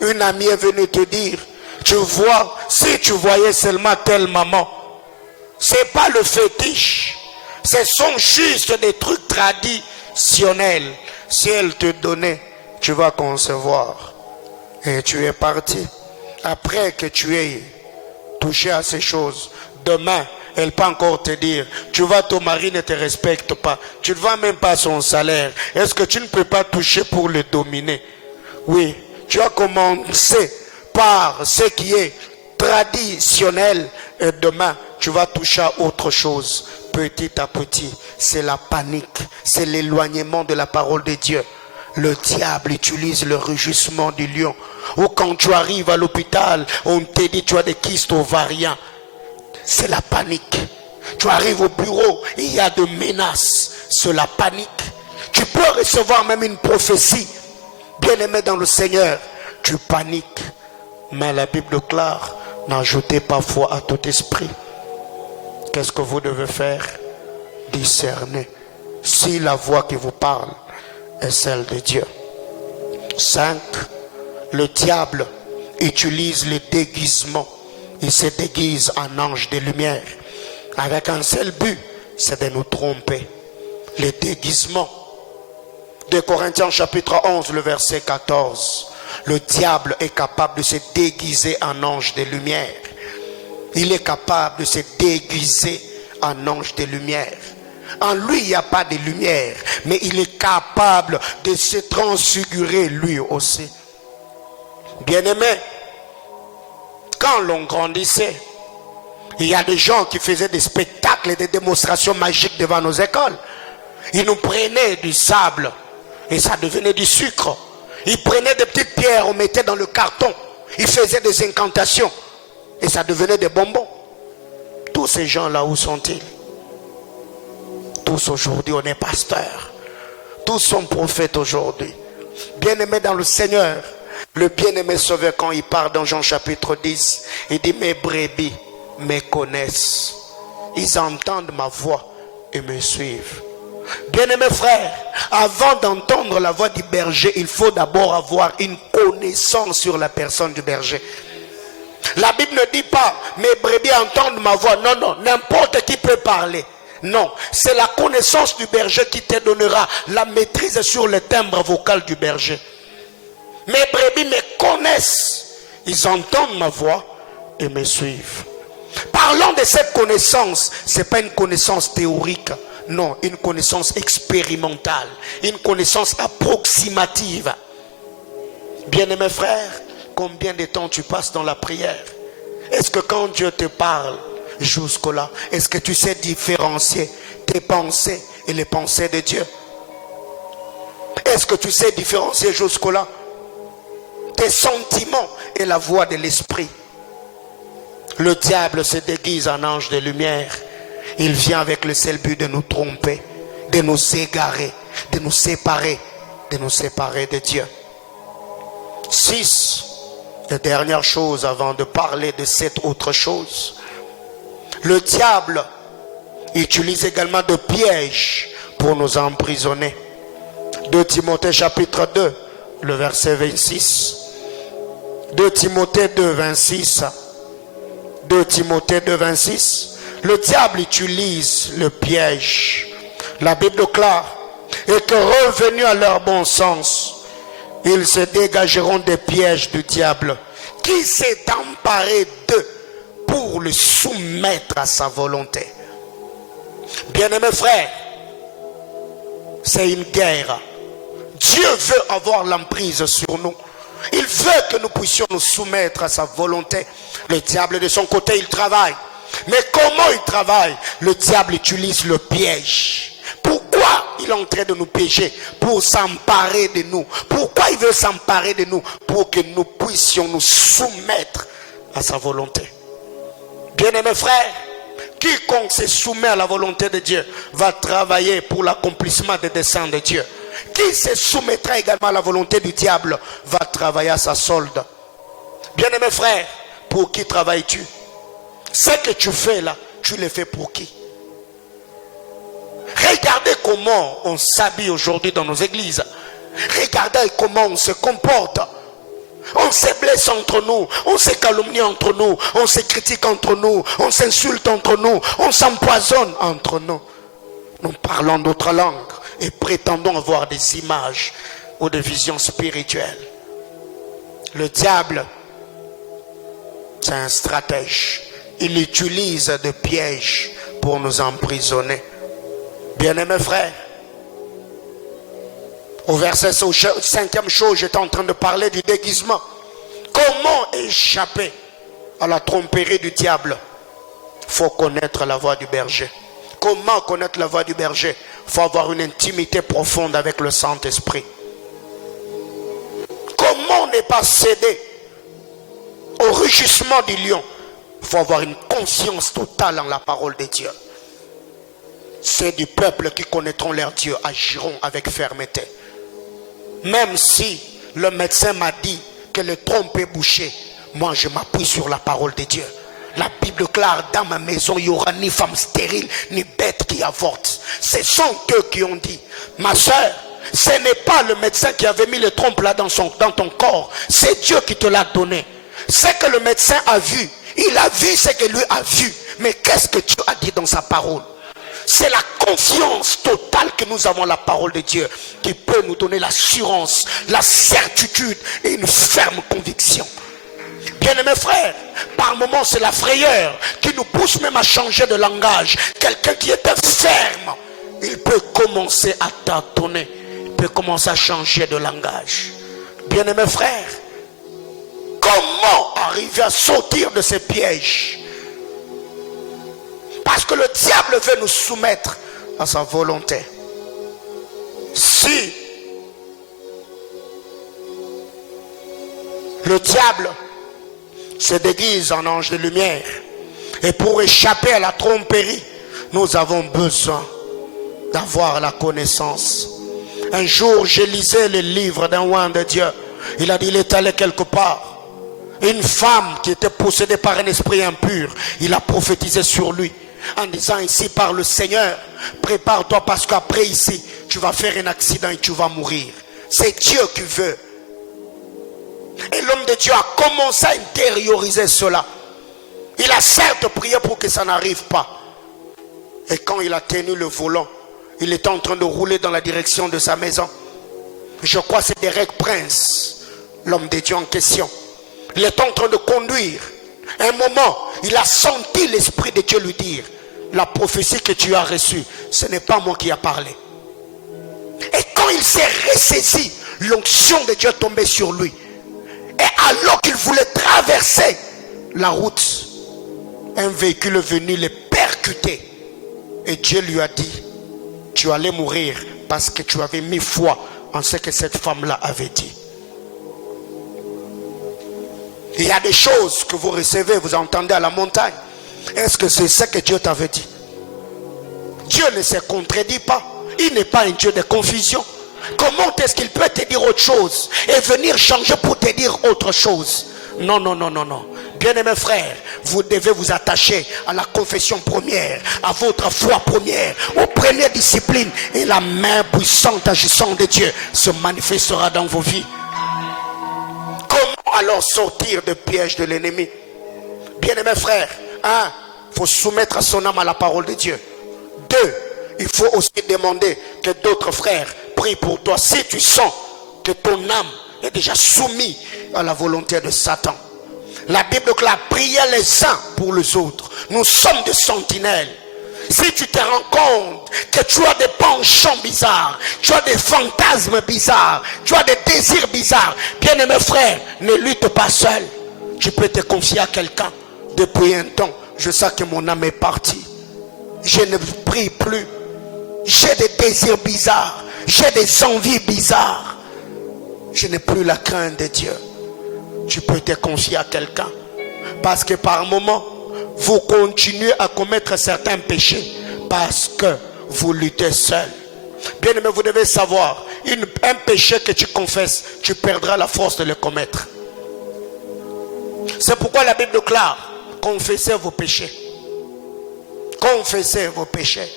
Une amie est venue te dire, tu vois, si tu voyais seulement telle maman, c'est pas le fétiche. Ce sont juste des trucs traditionnels. Si elle te donnait, tu vas concevoir. Et tu es parti. Après que tu aies touché à ces choses, demain, elle peut encore te dire, tu vois, ton mari ne te respecte pas. Tu ne vois même pas son salaire. Est-ce que tu ne peux pas toucher pour le dominer? Oui, tu as commencé par ce qui est traditionnel et demain, tu vas toucher à autre chose. Petit à petit, c'est la panique, c'est l'éloignement de la parole de Dieu. Le diable utilise le rugissement du lion. Ou quand tu arrives à l'hôpital, on te dit tu as des kystes ovariens. C'est la panique. Tu arrives au bureau, il y a de menaces. C'est la panique. Tu peux recevoir même une prophétie. Bien-aimé dans le Seigneur, tu paniques. Mais la Bible claire, n'ajoutez pas foi à tout esprit. Qu'est-ce que vous devez faire? Discerner si la voix qui vous parle est celle de Dieu. 5. Le diable utilise les déguisements. Il se déguise en ange de lumière. Avec un seul but, c'est de nous tromper. Les déguisements. De Corinthiens chapitre 11, le verset 14. Le diable est capable de se déguiser en ange de lumière. Il est capable de se déguiser en ange de lumière. En lui, il n'y a pas de lumière, mais il est capable de se transfigurer lui aussi. Bien-aimé, quand l'on grandissait, il y a des gens qui faisaient des spectacles et des démonstrations magiques devant nos écoles. Ils nous prenaient du sable et ça devenait du sucre. Ils prenaient des petites pierres, on mettait dans le carton. Ils faisaient des incantations et ça devenait des bonbons. Tous ces gens-là, où sont-ils? Tous aujourd'hui, on est pasteurs. Tous sont prophètes aujourd'hui. Bien-aimés dans le Seigneur, le bien-aimé Sauveur, quand il parle dans Jean chapitre 10, il dit: mes brebis me connaissent. Ils entendent ma voix et me suivent. Bien-aimés frères, avant d'entendre la voix du berger, il faut d'abord avoir une connaissance sur la personne du berger. La Bible ne dit pas mes brebis entendent ma voix. Non, non, n'importe qui peut parler. Non, c'est la connaissance du berger qui te donnera la maîtrise sur le timbre vocal du berger. Mes brebis me connaissent, ils entendent ma voix et me suivent. Parlons de cette connaissance, ce n'est pas une connaissance théorique, non, une connaissance expérimentale, une connaissance approximative. Bien-aimé frère, combien de temps tu passes dans la prière? Est-ce que quand Dieu te parle jusque-là, est-ce que tu sais différencier tes pensées et les pensées de Dieu? Est-ce que tu sais différencier jusque-là tes sentiments et la voix de l'esprit? Le diable se déguise en ange de lumière. Il vient avec le seul but de nous tromper, de nous égarer, de nous séparer de Dieu. 6. La dernière chose avant de parler de cette autre chose. Le diable utilise également de pièges pour nous emprisonner. 2 Timothée chapitre 2, le verset 26. 2 Timothée 2, 26. 2 Timothée 2, 26. Le diable utilise le piège. La Bible déclare: et que revenus à leur bon sens, ils se dégageront des pièges du diable qui s'est emparé d'eux pour le soumettre à sa volonté. Bien-aimés frères, c'est une guerre. Dieu veut avoir l'emprise sur nous. Il veut que nous puissions nous soumettre à sa volonté. Le diable de son côté, il travaille. Mais comment il travaille? Le diable utilise le piège. Pourquoi il est en train de nous piéger? Pour s'emparer de nous. Pourquoi il veut s'emparer de nous? Pour que nous puissions nous soumettre à sa volonté. Bien-aimés frères, quiconque se soumet à la volonté de Dieu va travailler pour l'accomplissement des desseins de Dieu. Qui se soumettra également à la volonté du diable va travailler à sa solde. Bien-aimés frères, pour qui travailles-tu? Ce que tu fais là, tu le fais pour qui? Regardez comment on s'habille aujourd'hui dans nos églises. Regardez comment on se comporte. On se blesse entre nous, on se calomnie entre nous, on se critique entre nous, on s'insulte entre nous, on s'empoisonne entre nous. Nous parlons d'autres langues et prétendons avoir des images ou des visions spirituelles. Le diable, c'est un stratège. Il utilise des pièges pour nous emprisonner. Bien-aimés frères, au verset 5e chose, j'étais en train de parler du déguisement. Comment échapper à la tromperie du diable? Il faut connaître la voix du berger. Comment connaître la voix du berger? Il faut avoir une intimité profonde avec le Saint-Esprit. Comment ne pas céder au rugissement du lion? Il faut avoir une conscience totale en la parole de Dieu. Ceux du peuple qui connaîtront leur Dieu agiront avec fermeté. Même si le médecin m'a dit que le trompe est bouché, moi je m'appuie sur la parole de Dieu. La Bible déclare: dans ma maison il n'y aura ni femme stérile ni bête qui avorte. Ce sont eux qui ont dit. Ma soeur, ce n'est pas le médecin qui avait mis le trompe là dans ton corps. C'est Dieu qui te l'a donné. Ce que le médecin a vu, il a vu ce que lui a vu. Mais qu'est-ce que Dieu a dit dans sa parole? C'est la confiance totale que nous avons à la parole de Dieu qui peut nous donner l'assurance, la certitude et une ferme conviction. Bien-aimés frères, par moments c'est la frayeur qui nous pousse même à changer de langage. Quelqu'un qui était ferme, il peut commencer à tâtonner, il peut commencer à changer de langage. Bien-aimés frères, comment arriver à sortir de ces pièges. Parce que le diable veut nous soumettre à sa volonté. Si le diable se déguise en ange de lumière, et pour échapper à la tromperie, nous avons besoin d'avoir la connaissance. Un jour, je lisais le livre d'un roi de Dieu. Il a dit, il est allé quelque part. Une femme qui était possédée par un esprit impur, il a prophétisé sur lui en disant, ici par le Seigneur, prépare-toi parce qu'après ici, tu vas faire un accident et tu vas mourir. C'est Dieu qui veut. Et l'homme de Dieu a commencé à intérioriser cela. Il a certes prié pour que ça n'arrive pas. Et quand il a tenu le volant, il était en train de rouler dans la direction de sa maison. Je crois que c'est Derek Prince, l'homme de Dieu en question. Il est en train de conduire. À un moment, il a senti l'Esprit de Dieu lui dire, la prophétie que tu as reçue, ce n'est pas moi qui ai parlé. Et quand il s'est ressaisi, l'onction de Dieu est tombée sur lui. Et alors qu'il voulait traverser la route, un véhicule est venu le percuter. Et Dieu lui a dit, tu allais mourir parce que tu avais mis foi en ce que cette femme-là avait dit. Il y a des choses que vous recevez, vous entendez à la montagne. Est-ce que c'est ce que Dieu t'avait dit? Dieu ne se contredit pas. Il n'est pas un Dieu de confusion. Comment est-ce qu'il peut te dire autre chose et venir changer pour te dire autre chose? Non, non, non, non, non. Bien-aimés frères, vous devez vous attacher à la confession première, à votre foi première, aux premières disciplines, et la main puissante agissante de Dieu se manifestera dans vos vies. Comment alors sortir des pièges de l'ennemi? Bien-aimés frères, un, il faut soumettre à son âme à la parole de Dieu. Deux, il faut aussi demander que d'autres frères prient pour toi si tu sens que ton âme est déjà soumise à la volonté de Satan. La Bible déclare, priez les uns pour les autres. Nous sommes des sentinelles. Si tu te rends compte que tu as des penchants bizarres, tu as des fantasmes bizarres, tu as des désirs bizarres, bien-aimé frère, ne lutte pas seul. Tu peux te confier à quelqu'un. Depuis un temps, je sais que mon âme est partie. Je ne prie plus. J'ai des désirs bizarres. J'ai des envies bizarres. Je n'ai plus la crainte de Dieu. Tu peux te confier à quelqu'un. Parce que par moment, vous continuez à commettre certains péchés. Parce que vous luttez seul. Bien aimé, vous devez savoir, un péché que tu confesses, tu perdras la force de le commettre. C'est pourquoi la Bible déclare, confessez vos péchés. Confessez vos péchés.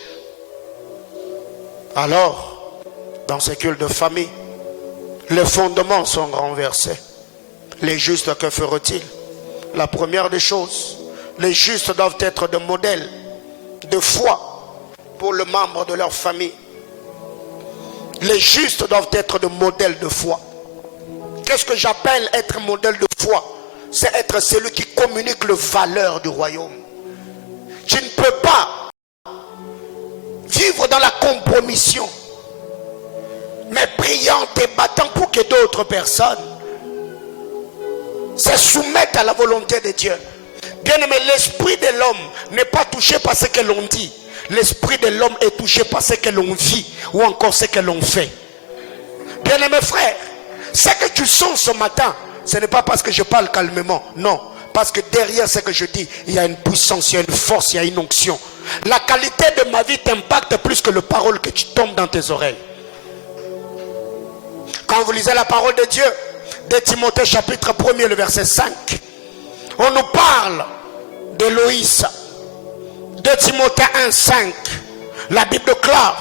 Alors, dans ce culte de famille, les fondements sont renversés. Les justes, que feront-ils? La première des choses, les justes doivent être des modèles de foi pour le membre de leur famille. Les justes doivent être des modèles de foi. Qu'est-ce que j'appelle être modèle de foi? C'est être celui qui communique les valeurs du royaume. Tu ne peux pas vivre dans la compromission, mais priant et battant pour que d'autres personnes se soumettent à la volonté de Dieu. Bien aimé, l'esprit de l'homme n'est pas touché par ce que l'on dit. L'esprit de l'homme est touché par ce que l'on vit ou encore ce que l'on fait. Bien aimé frère, ce que tu sens ce matin, ce n'est pas parce que je parle calmement, non. Parce que derrière ce que je dis, il y a une puissance, il y a une force, il y a une onction. La qualité de ma vie t'impacte plus que les paroles que tu tombes dans tes oreilles. Quand vous lisez la parole de Dieu, de Timothée chapitre 1er, le verset 5, on nous parle de Loïs. De Timothée 1, 5, la Bible déclare,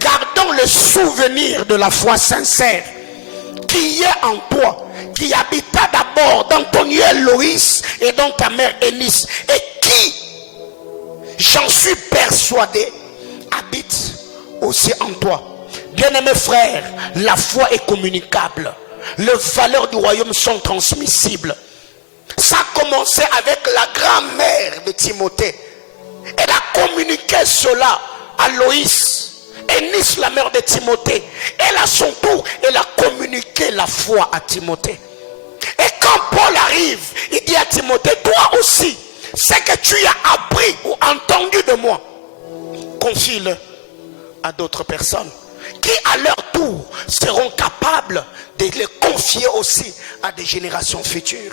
gardons le souvenir de la foi sincère qui est en toi, qui habita d'abord dans ton lieu Loïs et dans ta mère Éunice, et qui, j'en suis persuadé, habite aussi en toi. Bien-aimés frères, la foi est communicable. Les valeurs du royaume sont transmissibles. Ça a commencé avec la grand-mère de Timothée. Elle a communiqué cela à Loïs, Éunice, la mère de Timothée. Elle, à son tour, elle a communiqué la foi à Timothée. Et quand Paul arrive, il dit à Timothée, toi aussi, ce que tu as appris ou entendu de moi, confie-le à d'autres personnes qui à leur tour seront capables de le confier aussi à des générations futures.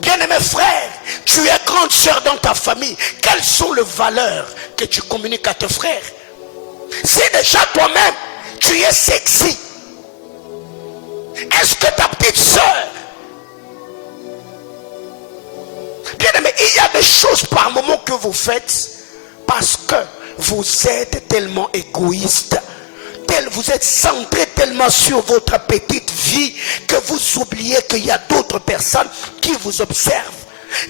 Bien-aimé frère, tu es grande sœur dans ta famille. Quelles sont les valeurs que tu communiques à tes frères? Si déjà toi-même tu es sexy, est-ce que ta petite sœur... Bien-aimé, il y a des choses par moment que vous faites parce que vous êtes tellement égoïste, vous êtes centré tellement sur votre petite vie que vous oubliez qu'il y a d'autres personnes qui vous observent.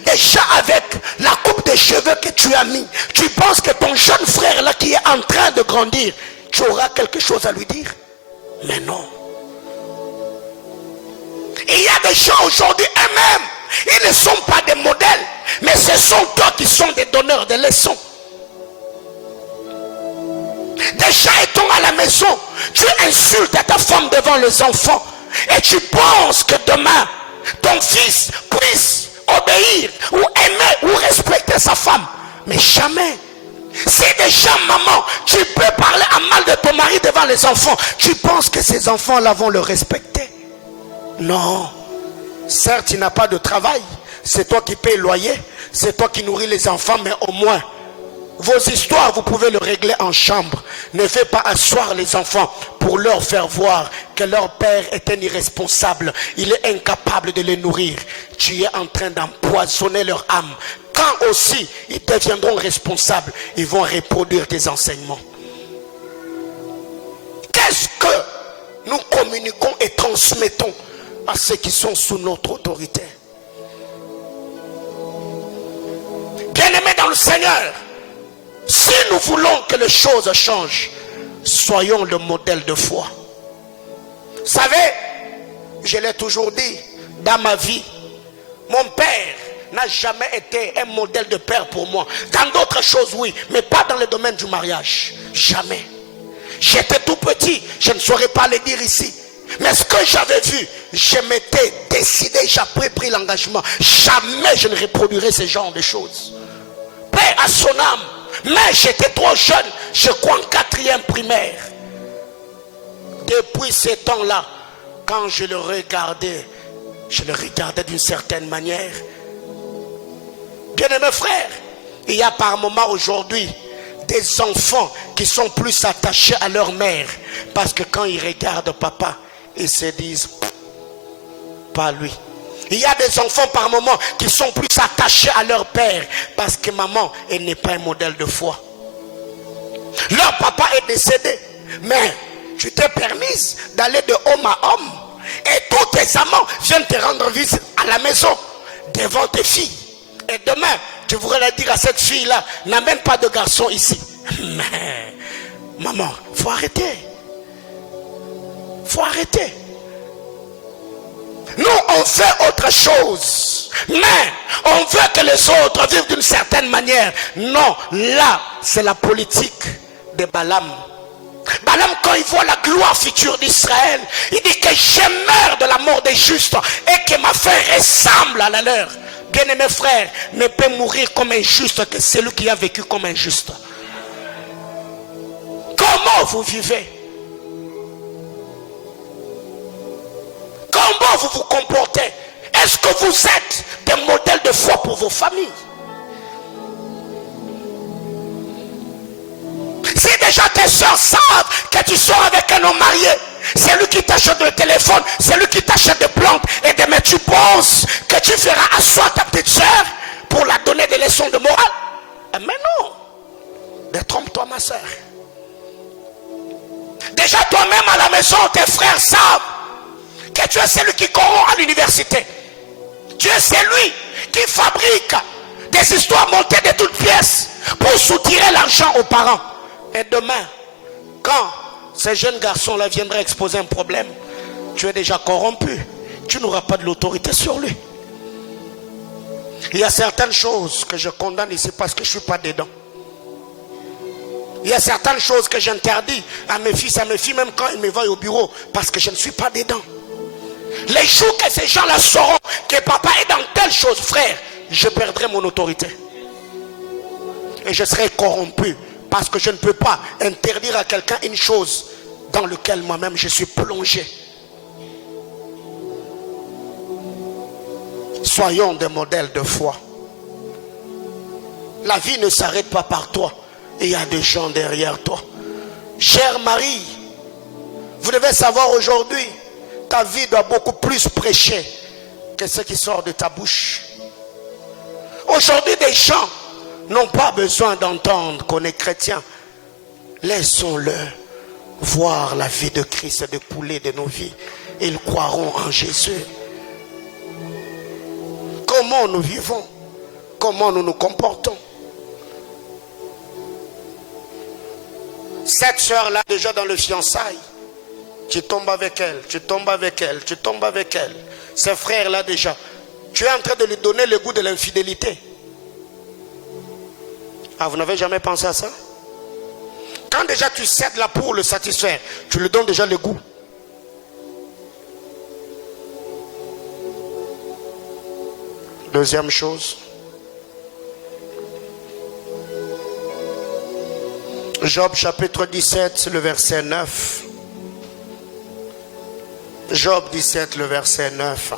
Déjà avec la coupe de cheveux que tu as mis, tu penses que ton jeune frère là qui est en train de grandir, tu auras quelque chose à lui dire? Mais non. Il y a des gens aujourd'hui eux-mêmes, ils ne sont pas des modèles, mais ce sont toi qui sont des donneurs de leçons. Déjà étant à la maison, tu insultes à ta femme devant les enfants et tu penses que demain ton fils puisse obéir ou aimer ou respecter sa femme. Mais jamais. Si déjà maman, tu peux parler à mal de ton mari devant les enfants, tu penses que ces enfants-là vont le respecter? Non. Certes, il n'a pas de travail, c'est toi qui payes le loyer, c'est toi qui nourris les enfants, mais au moins vos histoires, vous pouvez le régler en chambre. Ne faites pas asseoir les enfants pour leur faire voir que leur père est un irresponsable. Il est incapable de les nourrir. Tu es en train d'empoisonner leur âme. Quand aussi ils deviendront responsables, ils vont reproduire tes enseignements. Qu'est-ce que nous communiquons et transmettons à ceux qui sont sous notre autorité? Bien-aimés dans le Seigneur, si nous voulons que les choses changent, soyons le modèle de foi. Vous savez, je l'ai toujours dit, dans ma vie, mon père n'a jamais été un modèle de père pour moi. Dans d'autres choses, oui, mais pas dans le domaine du mariage. Jamais. J'étais tout petit, je ne saurais pas le dire ici. Mais ce que j'avais vu, je m'étais décidé, j'avais pris l'engagement. Jamais je ne reproduirai ce genre de choses. Père à son âme. Mais j'étais trop jeune, je crois en 4e primaire. Depuis ce temps-là, quand je le regardais d'une certaine manière. Bien-aimés frères, il y a par moments aujourd'hui des enfants qui sont plus attachés à leur mère. Parce que quand ils regardent papa, ils se disent, pas lui. Il y a des enfants par moment qui sont plus attachés à leur père parce que maman, elle n'est pas un modèle de foi. Leur papa est décédé, mais tu t'es permise d'aller de homme à homme et tous tes amants viennent te rendre visite à la maison devant tes filles. Et demain, tu voudrais leur dire à cette fille-là, n'amène pas de garçon ici. Mais maman, faut arrêter. Faut arrêter. Nous, on fait autre chose. Mais on veut que les autres vivent d'une certaine manière. Non, là, c'est la politique de Balaam. Balaam, quand il voit la gloire future d'Israël, il dit que je meurs de la mort des justes et que ma fin ressemble à la leur. Bien-aimé frère, ne peut mourir comme un juste que celui qui a vécu comme un juste. Comment vous vivez? Comment vous vous comportez? Est-ce que vous êtes des modèles de foi pour vos familles? Si déjà tes soeurs savent que tu sors avec un homme marié, c'est lui qui t'achète le téléphone, c'est lui qui t'achète des plantes et demain tu penses que tu feras asseoir ta petite soeur pour la donner des leçons de morale? Mais non. Détrompe-toi ma soeur. Déjà toi-même à la maison, tes frères savent que tu es celui qui corrompt à l'université. Tu es celui qui fabrique des histoires montées de toutes pièces pour soutirer l'argent aux parents. Et demain, quand ces jeunes garçons-là viendraient exposer un problème, tu es déjà corrompu. Tu n'auras pas de l'autorité sur lui. Il y a certaines choses que je condamne ici parce que je ne suis pas dedans. Il y a certaines choses que j'interdis à mes fils, à mes filles, même quand ils me voient au bureau, parce que je ne suis pas dedans. Les jours que ces gens-là sauront que papa est dans telle chose, frère, je perdrai mon autorité. Et je serai corrompu. Parce que je ne peux pas interdire à quelqu'un une chose dans laquelle moi-même je suis plongé. Soyons des modèles de foi. La vie ne s'arrête pas par toi. Il y a des gens derrière toi. Chère Marie, vous devez savoir aujourd'hui, ta vie doit beaucoup plus prêcher que ce qui sort de ta bouche. Aujourd'hui, des gens n'ont pas besoin d'entendre qu'on est chrétien. Laissons-le voir la vie de Christ découler de nos vies. Ils croiront en Jésus. Comment nous vivons? Comment nous nous comportons? Cette soeur-là, déjà dans le fiançailles, tu tombes avec elle, tu tombes avec elle, tu tombes avec elle. Ces frères-là déjà, tu es en train de lui donner le goût de l'infidélité. Ah, vous n'avez jamais pensé à ça? Quand déjà tu cèdes là pour le satisfaire, tu lui donnes déjà le goût. Deuxième chose, Job chapitre 17, le verset 9. Job 17, le verset 9.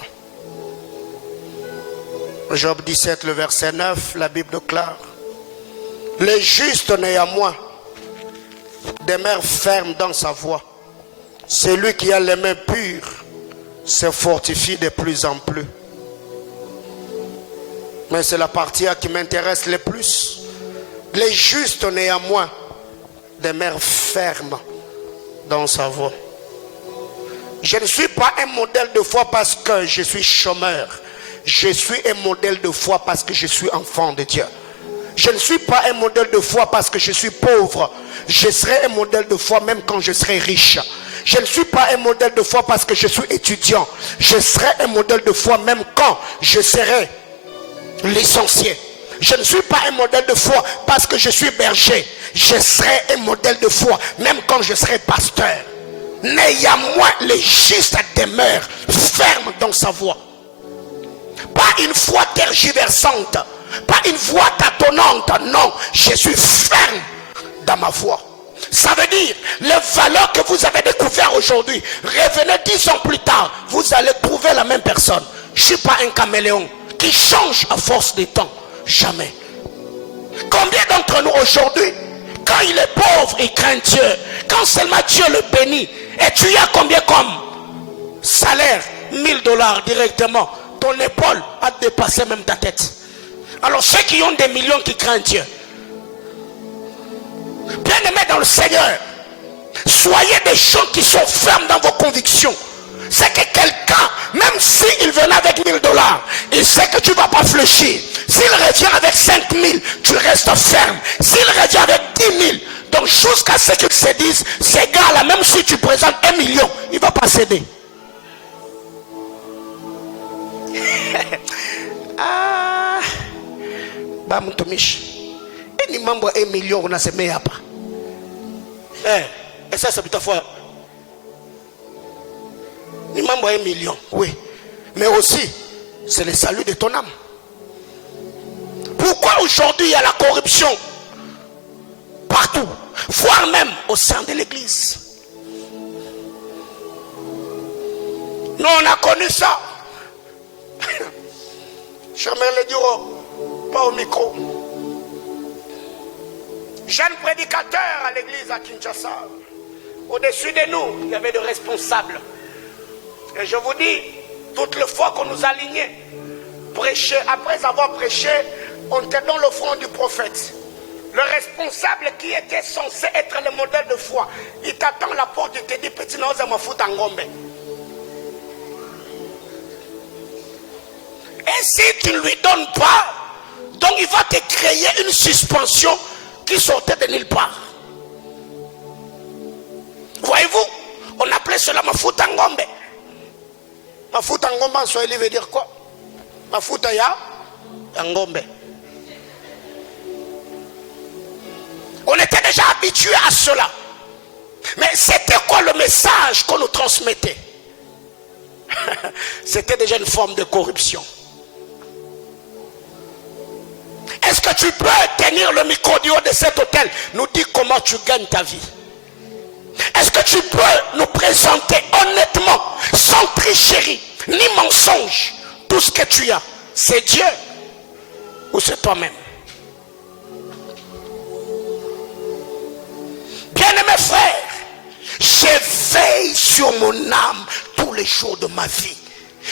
Job 17, le verset 9, la Bible déclare: le juste néanmoins demeure ferme dans sa voie. Celui qui a les mains pures se fortifie de plus en plus. Mais c'est la partie qui m'intéresse le plus. Les justes néanmoins demeurent fermes dans sa voie. Je ne suis pas un modèle de foi parce que je suis chômeur. Je suis un modèle de foi parce que je suis enfant de Dieu. Je ne suis pas un modèle de foi parce que je suis pauvre. Je serai un modèle de foi même quand je serai riche. Je ne suis pas un modèle de foi parce que je suis étudiant. Je serai un modèle de foi même quand je serai licencié. Je ne suis pas un modèle de foi parce que je suis berger. Je serai un modèle de foi même quand je serai pasteur. Néanmoins, le juste demeure ferme dans sa voie. Pas une foi tergiversante, pas une voix tâtonnante. Non, je suis ferme dans ma voie. Ça veut dire, les valeurs que vous avez découvertes aujourd'hui, revenez 10 ans plus tard, vous allez trouver la même personne. Je ne suis pas un caméléon qui change à force du temps. Jamais. Combien d'entre nous aujourd'hui, quand il est pauvre, il craint Dieu. Quand seulement Dieu le bénit, et tu as combien comme salaire? 1000 $ directement. Ton épaule a dépassé même ta tête. Alors ceux qui ont des millions qui craignent Dieu, bien aimés dans le Seigneur, soyez des gens qui sont fermes dans vos convictions. C'est que quelqu'un, même s'il venait avec 1000 $, il sait que tu ne vas pas fléchir. S'il revient avec 5000, tu restes ferme. S'il revient avec 10 000, donc jusqu'à ce qu'ils se disent, ces gars-là, même si tu présentes 1 million, il ne va pas céder. Ah, bah mon tomiche, et ni membre 1 million, on a se met à pas. Et ça, c'est plutôt fois. Ni membre 1 million, oui, mais aussi, c'est le salut de ton âme. Pourquoi aujourd'hui il y a la corruption partout, voire même au sein de l'église? Nous on a connu ça. Je me le dirai pas au micro. Jeune prédicateur à l'église à Kinshasa. Au-dessus de nous, il y avait des responsables. Et je vous dis, toutes les fois qu'on nous alignait, prêcher, après avoir prêché, on était dans le front du prophète. Le responsable qui était censé être le modèle de foi, il t'attend à la porte, il te dit, petit naoza mafuta ngombe. Et si tu ne lui donnes pas, donc il va te créer une suspension qui sortait de nulle part. Voyez-vous, on appelait cela mafuta ngombe. Mafuta ngombe en Swahili veut dire quoi? Mafuta ya ngombe. On était déjà habitué à cela. Mais c'était quoi le message qu'on nous transmettait? C'était déjà une forme de corruption. Est-ce que tu peux tenir le micro du haut de cet hôtel, nous dire comment tu gagnes ta vie? Est-ce que tu peux nous présenter honnêtement, sans tricherie, ni mensonge, tout ce que tu as? C'est Dieu ou c'est toi-même? Bien-aimés frères, je veille sur mon âme tous les jours de ma vie.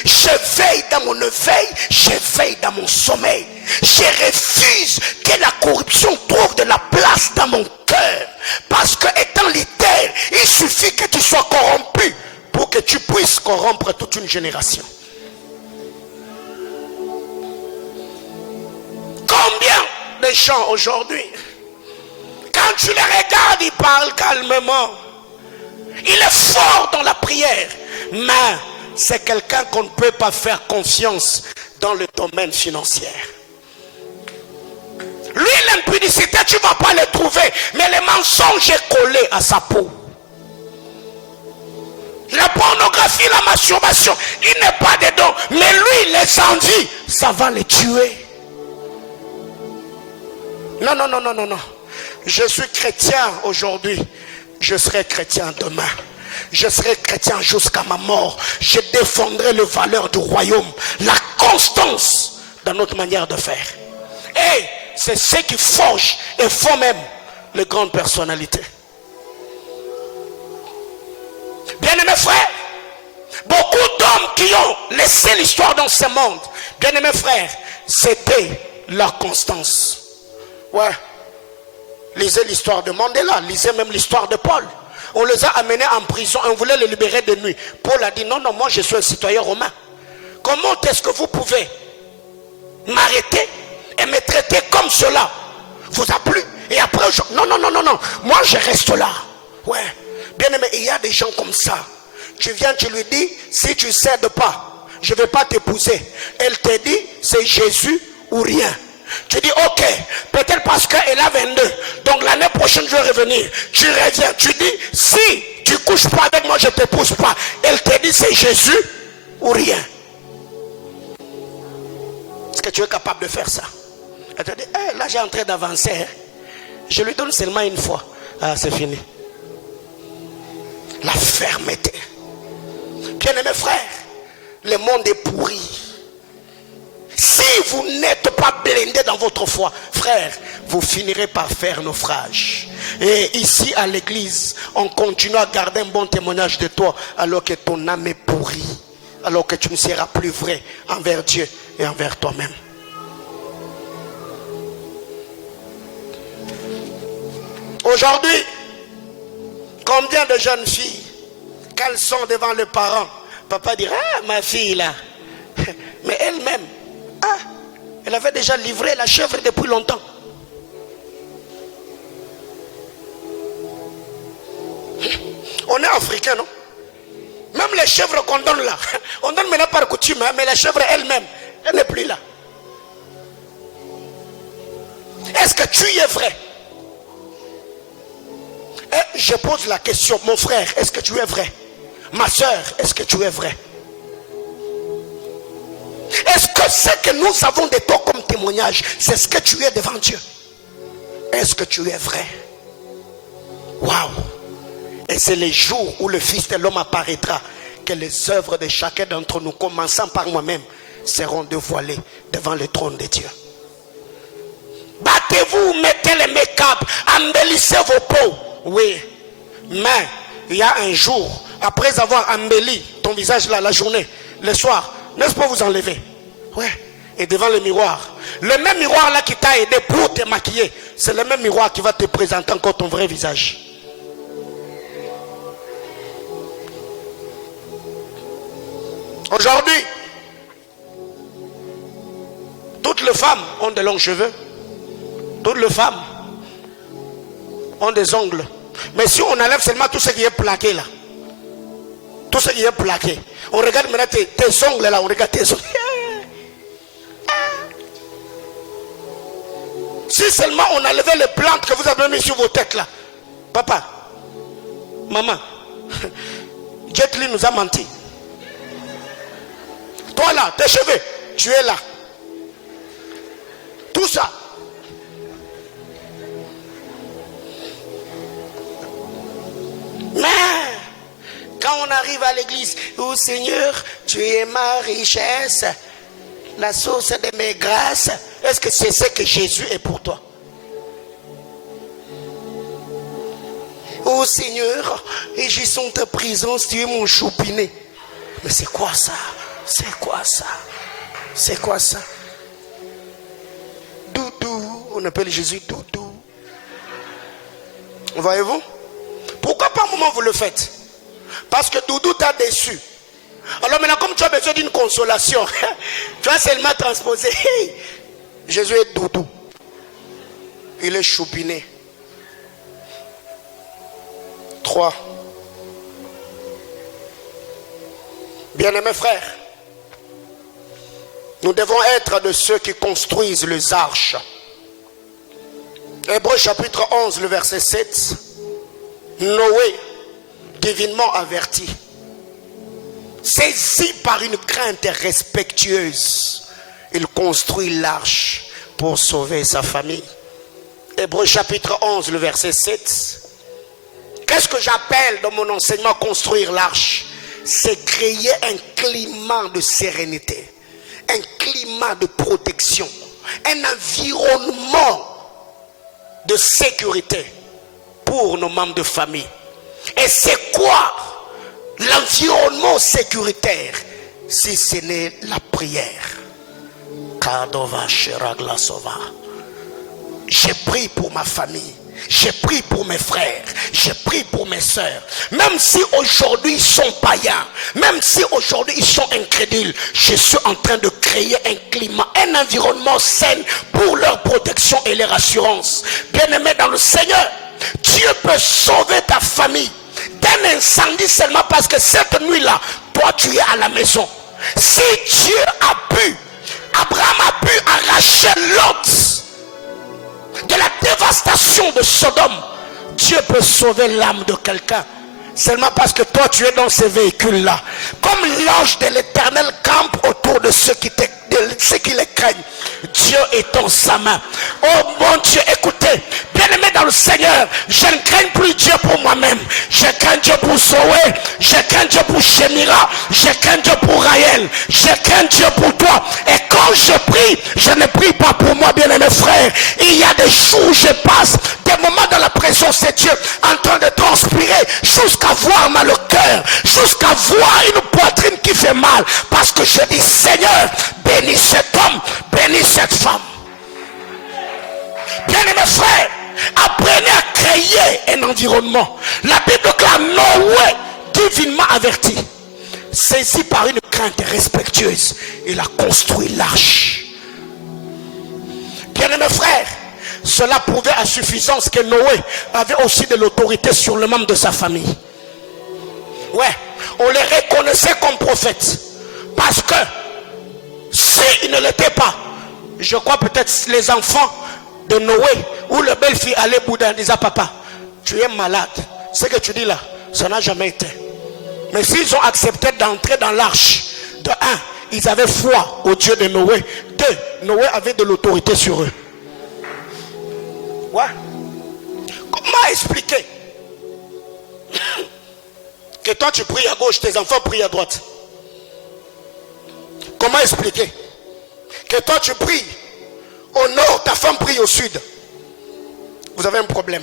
Je veille dans mon éveil, je veille dans mon sommeil. Je refuse que la corruption trouve de la place dans mon cœur. Parce que étant leader, il suffit que tu sois corrompu pour que tu puisses corrompre toute une génération. Combien de gens aujourd'hui, quand tu les regardes, ils parlent calmement. Il est fort dans la prière, mais c'est quelqu'un qu'on ne peut pas faire confiance dans le domaine financier. Lui, l'impudicité, tu ne vas pas le trouver, mais le mensonge est collé à sa peau. La pornographie, la masturbation, il n'est pas dedans, mais lui, les envies, ça va le tuer. Non, non, non, non, non, non. Je suis chrétien aujourd'hui, je serai chrétien demain. Je serai chrétien jusqu'à ma mort. Je défendrai les valeurs du royaume, la constance dans notre manière de faire. Et c'est ce qui forge et font même les grandes personnalités. Bien-aimés frères, beaucoup d'hommes qui ont laissé l'histoire dans ce monde, bien-aimés frères, c'était leur constance. Ouais. Lisez l'histoire de Mandela, lisez même l'histoire de Paul. On les a amenés en prison, on voulait les libérer de nuit. Paul a dit non, non, moi je suis un citoyen romain. Comment est-ce que vous pouvez m'arrêter et me traiter comme cela? Vous a plu? Et après, non, non, non, non, non, moi je reste là. Ouais, bien aimé, il y a des gens comme ça. Tu viens, tu lui dis, si tu ne cèdes pas, je ne vais pas t'épouser. Elle te dit, c'est Jésus ou rien. Tu dis ok, peut-être parce qu'elle a 22, donc l'année prochaine je vais revenir. Tu reviens, tu dis si tu couches pas avec moi, je ne t'épouse pas. Elle te dit c'est Jésus ou rien. Est-ce que tu es capable de faire ça? Elle te dit hey, là j'ai en train d'avancer, hein. Je lui donne seulement une fois. Ah, c'est fini. La fermeté. Bien-aimés frères, le monde est pourri. Si vous n'êtes pas blindé dans votre foi, frère, vous finirez par faire naufrage. Et ici à l'église, on continue à garder un bon témoignage de toi alors que ton âme est pourrie, alors que tu ne seras plus vrai envers Dieu et envers toi-même. Aujourd'hui, combien de jeunes filles, quand elles sont devant les parents, papa dit ah ma fille là, mais elle-même, ah, elle avait déjà livré la chèvre depuis longtemps. On est africain, non? Même les chèvres qu'on donne là, on donne maintenant par coutume, hein, mais la chèvre elle-même, elle n'est plus là. Est-ce que tu y es vrai? Et je pose la question, mon frère, est-ce que tu es vrai? Ma soeur, est-ce que tu es vrai? Est-ce que ce que nous avons de toi comme témoignage, c'est ce que tu es devant Dieu? Est-ce que tu es vrai? Waouh! Et c'est le jour où le Fils de l'homme apparaîtra que les œuvres de chacun d'entre nous, commençant par moi-même, seront dévoilées devant le trône de Dieu. Battez-vous, mettez les make-up, embellissez vos peaux. Oui, mais il y a un jour, après avoir embelli ton visage là, la journée, le soir, n'est-ce pas vous enlever? Ouais. Et devant le miroir, le même miroir là qui t'a aidé pour te maquiller, c'est le même miroir qui va te présenter encore ton vrai visage. Aujourd'hui, toutes les femmes ont de longs cheveux. Toutes les femmes ont des ongles. Mais si on enlève seulement tout ce qui est plaqué là, tout ce qui est plaqué, on regarde maintenant tes ongles là, on regarde tes ongles. Si seulement on enlevait les plantes que vous avez mis sur vos têtes là. Papa, maman, Jet Li nous a menti. Toi là, tes cheveux, tu es là. Tout ça. Mais quand on arrive à l'église, oh Seigneur, tu es ma richesse, la source de mes grâces. Est-ce que c'est ce que Jésus est pour toi? Oh Seigneur, et j'y sens ta présence, tu es mon choupinet. Mais c'est quoi ça? C'est quoi ça? C'est quoi ça? Doudou, on appelle Jésus Doudou. Voyez-vous? Pourquoi par moment vous le faites? Parce que Doudou t'a déçu. Alors maintenant, comme tu as besoin d'une consolation, tu vas seulement transposer. Hey, Jésus est Doudou. Il est choupiné. 3. Bien-aimés frères, nous devons être de ceux qui construisent les arches. Hébreux chapitre 11, le verset 7. Noé, divinement averti, saisi par une crainte respectueuse, il construit l'arche pour sauver sa famille. Hébreux chapitre 11, le verset 7. Qu'est-ce que j'appelle dans mon enseignement construire l'arche? C'est créer un climat de sérénité, un climat de protection, un environnement de sécurité pour nos membres de famille. Et c'est quoi l'environnement sécuritaire si ce n'est la prière? Kadova Shiragla Sova. J'ai prié pour ma famille. J'ai prié pour mes frères, j'ai prié pour mes soeurs. Même si aujourd'hui ils sont païens, même si aujourd'hui ils sont incrédules, je suis en train de créer un climat, un environnement sain pour leur protection et leur assurance. Bien-aimés dans le Seigneur, Dieu peut sauver ta famille d'un incendie seulement parce que cette nuit-là, toi tu es à la maison. Si Dieu a pu, Abraham a pu arracher Lot de la dévastation de Sodome, Dieu peut sauver l'âme de quelqu'un seulement parce que toi tu es dans ces véhicules là. Comme l'ange de l'Éternel campe autour de ceux qui les craignent, Dieu est en sa main. Oh mon Dieu, écoutez, bien-aimés dans le Seigneur, je ne crains plus Dieu pour moi-même, je crains Dieu pour Zoé, je crains Dieu pour Shemira, je crains Dieu pour Raël, je crains Dieu pour toi. Et quand je prie, je ne prie pas pour moi, bien-aimés frères. Il y a des jours où je passe des moments dans la présence de Dieu en train de transpirer jusqu'à voir mal au cœur, jusqu'à voir une poitrine qui fait mal, parce que je dis Seigneur, bénis cet homme, bénis cette femme. Bien-aimés frères, apprenez à créer un environnement. La Bible clame Noé, divinement averti, saisi par une crainte respectueuse, il a construit l'arche. Bien-aimés frères, cela prouvait à suffisance que Noé avait aussi de l'autorité sur le membre de sa famille. Ouais, on les reconnaissait comme prophètes. Parce que s'ils ne l'étaient pas, je crois peut-être les enfants de Noé ou le belle-fille allaient boudin, disaient papa, tu es malade. Ce que tu dis là, ça n'a jamais été. Mais s'ils ont accepté d'entrer dans l'arche, de un, ils avaient foi au Dieu de Noé. Deux, Noé avait de l'autorité sur eux. Ouais. Comment expliquer que toi tu pries à gauche, tes enfants prient à droite? Comment expliquer que toi tu pries au nord, ta femme prie au sud? Vous avez un problème.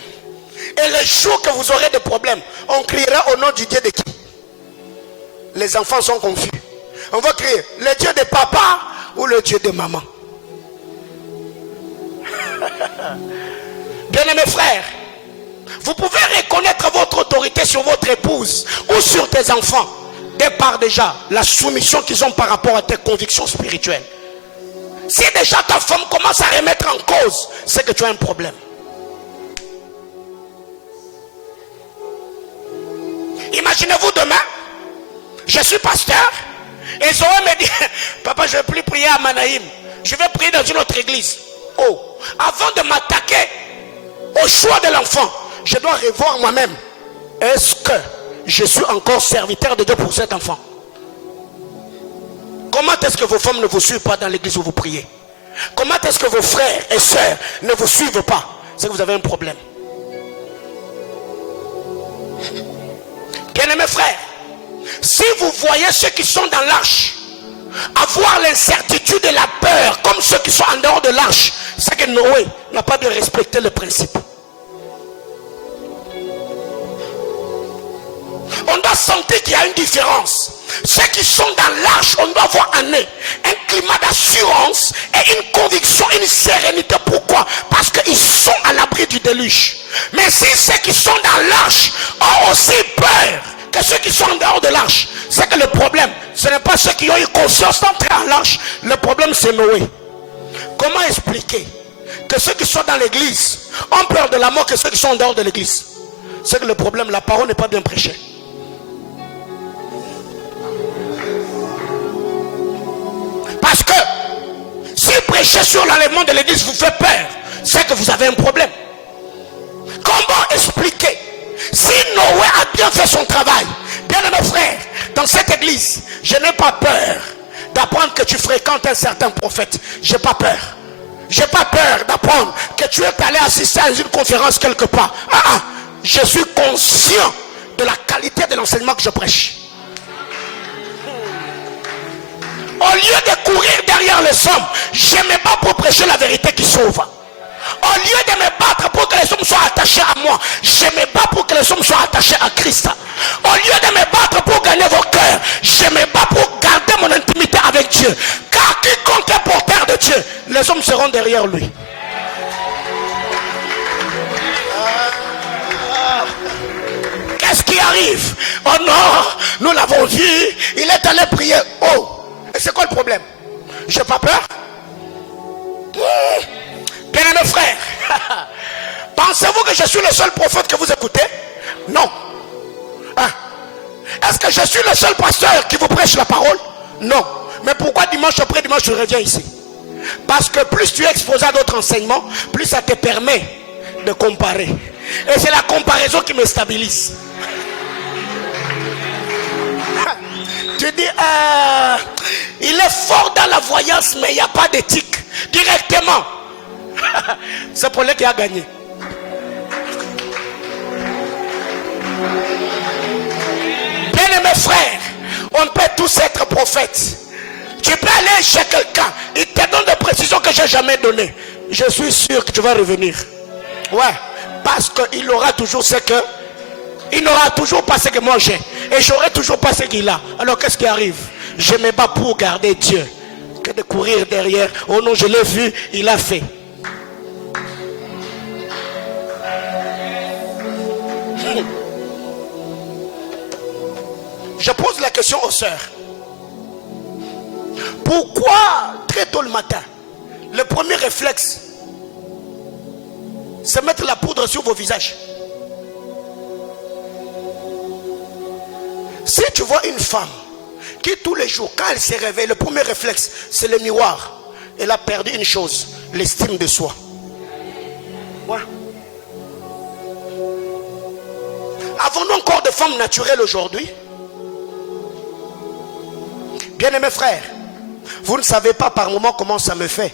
Et les jours que vous aurez des problèmes, on criera au nom du Dieu de qui? Les enfants sont confus. On va crier le Dieu de papa ou le Dieu de maman. Bien-aimés frères, vous pouvez reconnaître votre autorité sur votre épouse ou sur tes enfants de par déjà la soumission qu'ils ont par rapport à tes convictions spirituelles. Si déjà ta femme commence à remettre en cause, c'est que tu as un problème. Imaginez-vous demain, je suis pasteur et Zoé me dit papa, je ne vais plus prier à Manaïm, je vais prier dans une autre église. Oh, avant de m'attaquer au choix de l'enfant, je dois revoir moi-même. Est-ce que je suis encore serviteur de Dieu pour cet enfant? Comment est-ce que vos femmes ne vous suivent pas dans l'église où vous priez? Comment est-ce que vos frères et sœurs ne vous suivent pas? C'est que vous avez un problème. Bien-aimés frères, si vous voyez ceux qui sont dans l'arche avoir l'incertitude et la peur comme ceux qui sont en dehors de l'arche, c'est que Noé n'a pas bien respecté le principe. On doit sentir qu'il y a une différence. Ceux qui sont dans l'arche, on doit avoir en eux un climat d'assurance et une conviction, une sérénité. Pourquoi? Parce qu'ils sont à l'abri du déluge. Mais si ceux qui sont dans l'arche ont aussi peur que ceux qui sont en dehors de l'arche, c'est que le problème, ce n'est pas ceux qui ont eu conscience d'entrer en l'arche. Le problème, c'est Noé. Comment expliquer que ceux qui sont dans l'église ont peur de la mort que ceux qui sont en dehors de l'église? C'est que le problème, la parole n'est pas bien prêchée. Parce que si prêcher sur l'enlèvement de l'église vous fait peur, c'est que vous avez un problème. Comment expliquer? Si Noé a bien fait son travail, bien mes frères, dans cette église, je n'ai pas peur d'apprendre que tu fréquentes un certain prophète. J'ai pas peur. J'ai pas peur d'apprendre que tu es allé assister à une conférence quelque part. Je suis conscient de la qualité de l'enseignement que je prêche. Au lieu de courir derrière les hommes, je me bats pour prêcher la vérité qui sauve. Au lieu de me battre pour que les hommes soient attachés à moi, je me bats pour que les hommes soient attachés à Christ. Au lieu de me battre pour gagner vos cœurs, je me bats pour garder mon intimité avec Dieu. Car quiconque est porteur de Dieu, les hommes seront derrière lui. Qu'est-ce qui arrive? Oh non, nous l'avons vu, il est allé prier. Oh, et c'est quoi le problème? J'ai pas peur. Bien mes frères, pensez-vous que je suis le seul prophète que vous écoutez? Non. Est-ce que je suis le seul pasteur qui vous prêche la parole? Non. Mais pourquoi dimanche après dimanche je reviens ici? Parce que plus tu es exposé à d'autres enseignements, plus ça te permet de comparer. Et c'est la comparaison qui me stabilise. Tu dis, il est fort dans la voyance, mais il n'y a pas d'éthique. Directement. C'est pour lui qui a gagné. Bien-aimés frères, on peut tous être prophètes. Tu peux aller chez quelqu'un, il te donne des précisions que je n'ai jamais données. Je suis sûr que tu vas revenir. Ouais, parce qu'il aura toujours ce que... Il n'aura toujours pas ce que moi j'ai. Et j'aurai toujours pas ce qu'il a. Alors qu'est-ce qui arrive? Je me bats pour garder Dieu. Que de courir derrière. Oh non, je l'ai vu, il a fait. Je pose la question aux sœurs. Pourquoi très tôt le matin, le premier réflexe, c'est mettre la poudre sur vos visages? Si tu vois une femme qui tous les jours, quand elle se réveille, le premier réflexe, c'est le miroir. Elle a perdu une chose, l'estime de soi. Ouais. Avons-nous encore de femmes naturelles aujourd'hui? Bien-aimés frères, vous ne savez pas par moment comment ça me fait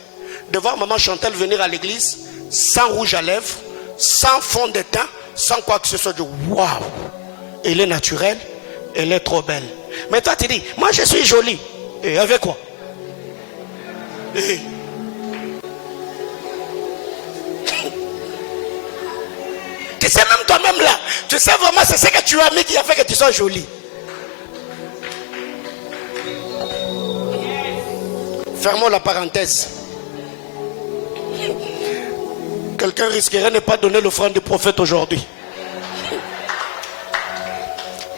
de voir maman Chantal venir à l'église sans rouge à lèvres, sans fond de teint, sans quoi que ce soit. Waouh, elle est naturelle, elle est trop belle. Mais toi tu dis, moi je suis jolie. Et avec quoi? Et... tu sais même toi-même là, tu sais vraiment c'est ce que tu as mis qui a fait que tu sois jolie. Fermons la parenthèse. Quelqu'un risquerait de ne pas donner l'offrande du prophète aujourd'hui.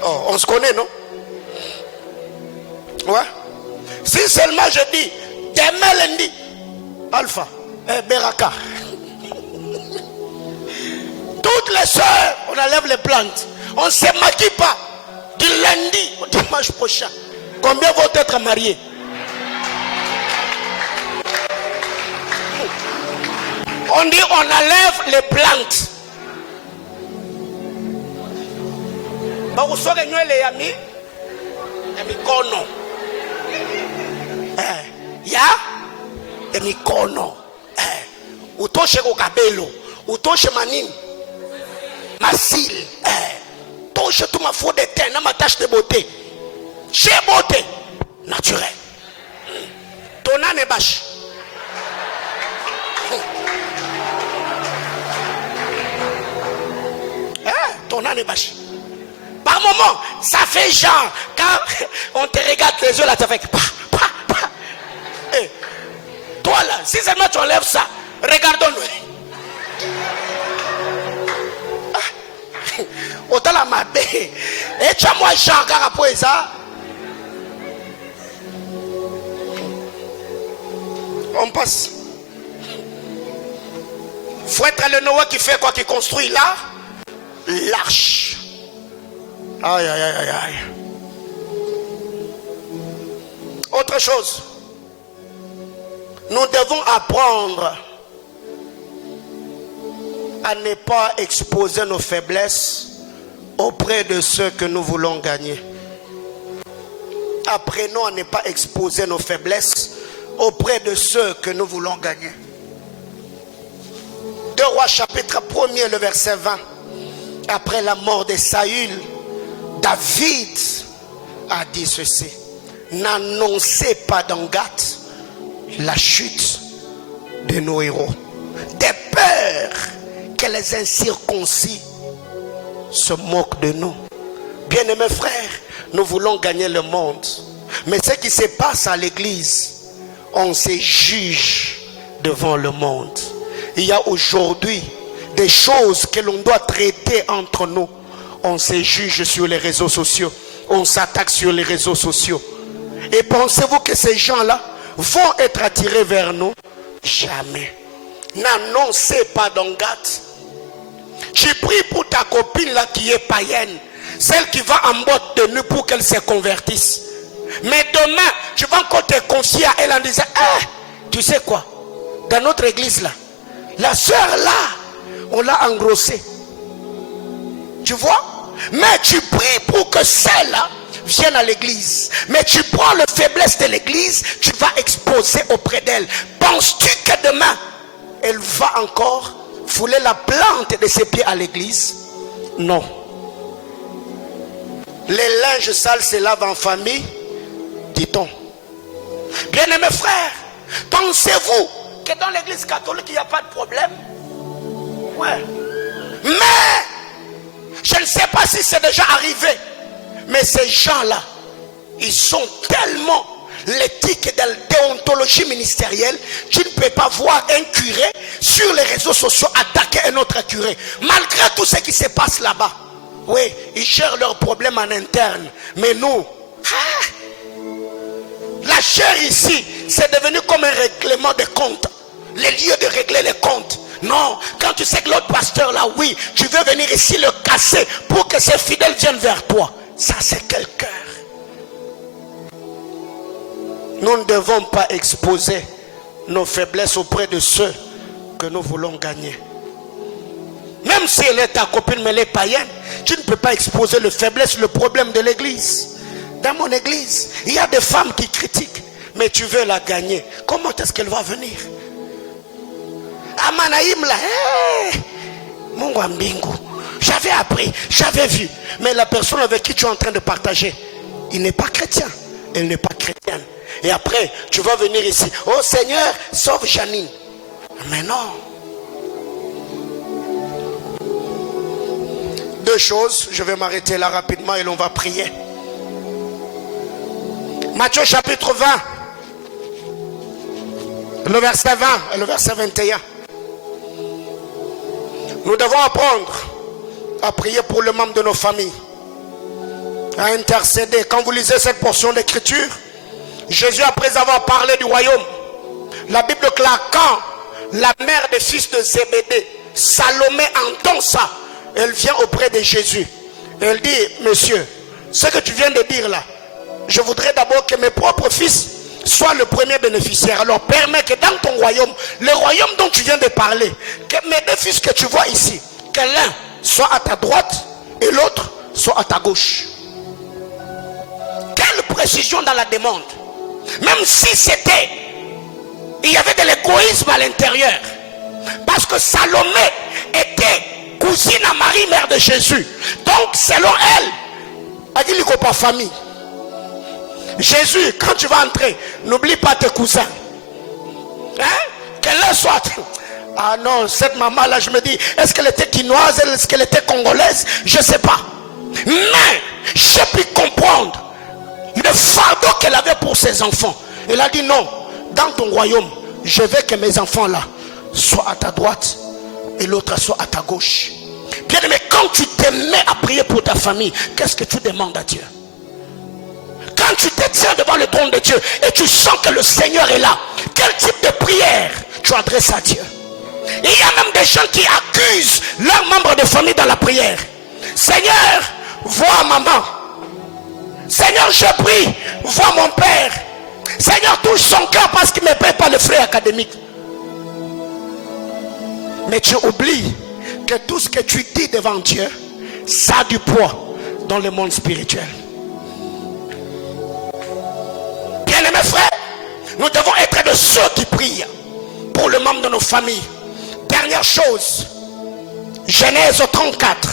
Oh, on se connaît, non? Ouais. Si seulement je dis demain lundi, Alpha, Beraka. Toutes les soeurs, on enlève les plantes. On ne se maquille pas. Du lundi au dimanche prochain. Combien vont être mariés? On dit on enlève les plantes. ya emikono. Utoshe kokabelo, utoshe manini, masil, touche tout ma faute de teint, ma tache de beauté. Chez beauté naturelle. Ton âne est bâche. Ton âne est bâche. Par moment, ça fait genre, quand on te regarde les yeux là, ça fait pa. Toi là, si seulement tu enlèves ça, regardons-nous. Autant la mabe. Et tu as moi genre pour ça. On passe. Faut être le Noah qui fait quoi, qui construit là l'arche. Aïe aïe aïe aïe. Autre chose, nous devons apprendre à ne pas exposer nos faiblesses auprès de ceux que nous voulons gagner. Apprenons à ne pas exposer nos faiblesses auprès de ceux que nous voulons gagner. 2 Rois chapitre 1er, le verset 20. Après la mort de Saül, David a dit ceci: n'annoncez pas dans Gath la chute de nos héros, de peur que les incirconcis se moquent de nous. Bien-aimés frères, nous voulons gagner le monde, mais ce qui se passe à l'église, on se juge devant le monde. Il y a aujourd'hui des choses que l'on doit traiter entre nous. On se juge sur les réseaux sociaux, on s'attaque sur les réseaux sociaux. Et pensez-vous que ces gens-là vont être attirés vers nous? Jamais. N'annoncez pas dans Gath. Tu pries pour ta copine là qui est païenne, celle qui va en botte de nuit pour qu'elle se convertisse. Mais demain, tu vas encore te confier à elle en disant: tu sais quoi, dans notre église là, la soeur là, on l'a engrossée. Tu vois? Mais tu pries pour que celle-là vienne à l'église. Mais tu prends la faiblesse de l'église, tu vas exposer auprès d'elle. Penses-tu que demain, elle va encore fouler la plante de ses pieds à l'église? Non. Les linges sales se lavent en famille, dit-on. Bien-aimés frères, pensez-vous que dans l'église catholique, il n'y a pas de problème? Ouais. Mais je ne sais pas si c'est déjà arrivé, mais ces gens-là, ils sont tellement l'éthique de la déontologie ministérielle. Tu ne peux pas voir un curé sur les réseaux sociaux attaquer un autre curé, malgré tout ce qui se passe là-bas. Oui, ils gèrent leurs problèmes en interne, mais nous, la chair ici, c'est devenu comme un règlement de comptes, les lieux de régler les comptes. Non, quand tu sais que l'autre pasteur là, oui, tu veux venir ici le casser pour que ses fidèles viennent vers toi. Ça, c'est quel cœur? Nous ne devons pas exposer nos faiblesses auprès de ceux que nous voulons gagner. Même si elle est ta copine, mais elle est païenne, tu ne peux pas exposer les faiblesses, le problème de l'église. Dans mon église, il y a des femmes qui critiquent, mais tu veux la gagner. Comment est-ce qu'elle va venir? Amanaïm là, Mungu wa mbingu, j'avais appris, j'avais vu, mais la personne avec qui tu es en train de partager, il n'est pas chrétien, elle n'est pas chrétienne. Et après, tu vas venir ici: oh Seigneur, sauve Janine. Mais non. Deux choses, je vais m'arrêter là rapidement et l'on va prier. Matthieu chapitre 20, le verset 20 et le verset 21. Nous devons apprendre à prier pour le membre de nos familles, à intercéder. Quand vous lisez cette portion d'écriture, Jésus, après avoir parlé du royaume, la Bible claque, quand la mère des fils de Zébédée, Salomé, entend ça, elle vient auprès de Jésus. Elle dit: monsieur, ce que tu viens de dire là, je voudrais d'abord que mes propres fils soient le premier bénéficiaire. Alors permets que dans ton royaume, le royaume dont tu viens de parler, que mes deux fils que tu vois ici, que l'un soit à ta droite et l'autre soit à ta gauche. Quelle précision dans la demande. Même si c'était Il y avait de l'égoïsme à l'intérieur. Parce que Salomé était cousine à Marie, mère de Jésus. Donc, selon elle, elle dit pas famille. Jésus, quand tu vas entrer, n'oublie pas tes cousins. Hein? Qu'elle soit. Ah non, cette maman-là, je me dis, est-ce qu'elle était quinoise, est-ce qu'elle était congolaise? Je ne sais pas. Mais, j'ai pu comprendre le fardeau qu'elle avait pour ses enfants. Elle a dit non, dans ton royaume, je veux que mes enfants là soient à ta droite et l'autre soit à ta gauche. Bien aimé, quand tu te mets à prier pour ta famille, qu'est-ce que tu demandes à Dieu? Quand tu te tiens devant le trône de Dieu et tu sens que le Seigneur est là, quel type de prière tu adresses à Dieu? Il y a même des gens qui accusent leurs membres de famille dans la prière. Seigneur, vois maman. Seigneur, je prie, vois mon père. Seigneur, touche son cœur parce qu'il ne me paye pas le frais académique. Mais tu oublies que tout ce que tu dis devant Dieu, ça a du poids dans le monde spirituel. Bien-aimés frères, nous devons être de ceux qui prient pour le membre de nos familles. Dernière chose, Genèse 34,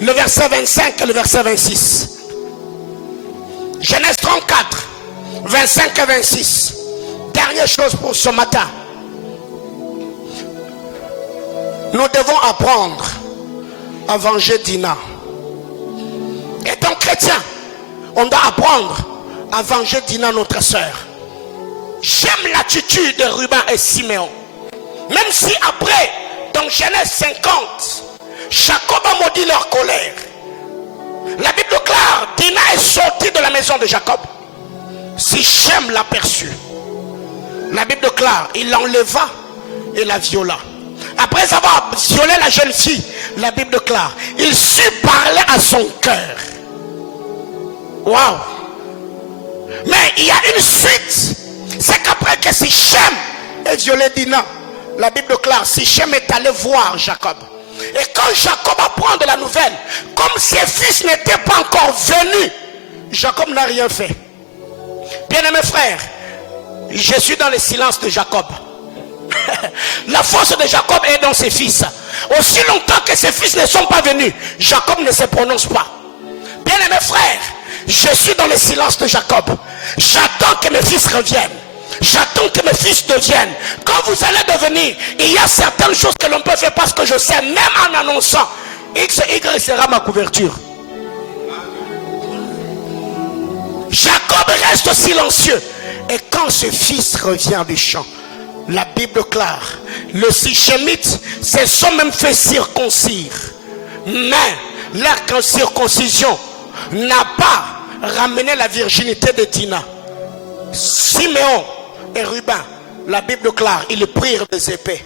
le verset 25 et le verset 26. Genèse 34, 25 et 26. Dernière chose pour ce matin. Nous devons apprendre à venger Dina. Étant chrétien, on doit apprendre à venger Dina, notre soeur. J'aime l'attitude de Ruben et Siméon. Même si après, dans Genèse 50, Jacob a maudit leur colère. La Bible déclare, Dina est sortie de la maison de Jacob. Sichem l'aperçut. La Bible déclare, il l'enleva et la viola. Après avoir violé la jeune fille, la Bible déclare, il sut parler à son cœur. Waouh! Mais il y a une suite. C'est qu'après que Sichem ait violé Dina, la Bible déclare, Sichem est allé voir Jacob. Et quand Jacob apprend de la nouvelle, comme ses fils n'étaient pas encore venus, Jacob n'a rien fait. Bien-aimés frères, je suis dans le silence de Jacob. La force de Jacob est dans ses fils. Aussi longtemps que ses fils ne sont pas venus, Jacob ne se prononce pas. Bien-aimés frères, je suis dans le silence de Jacob. J'attends que mes fils reviennent. J'attends que mes fils deviennent. Quand vous allez devenir, il y a certaines choses que l'on peut faire parce que je sais, même en annonçant, X et Y sera ma couverture. Jacob reste silencieux. Et quand ce fils revient du champ, la Bible déclare, le Sichémite se sont même fait circoncire. Mais la circoncision n'a pas ramené la virginité de Dina. Siméon et Ruben, la Bible déclare, ils prirent des épées.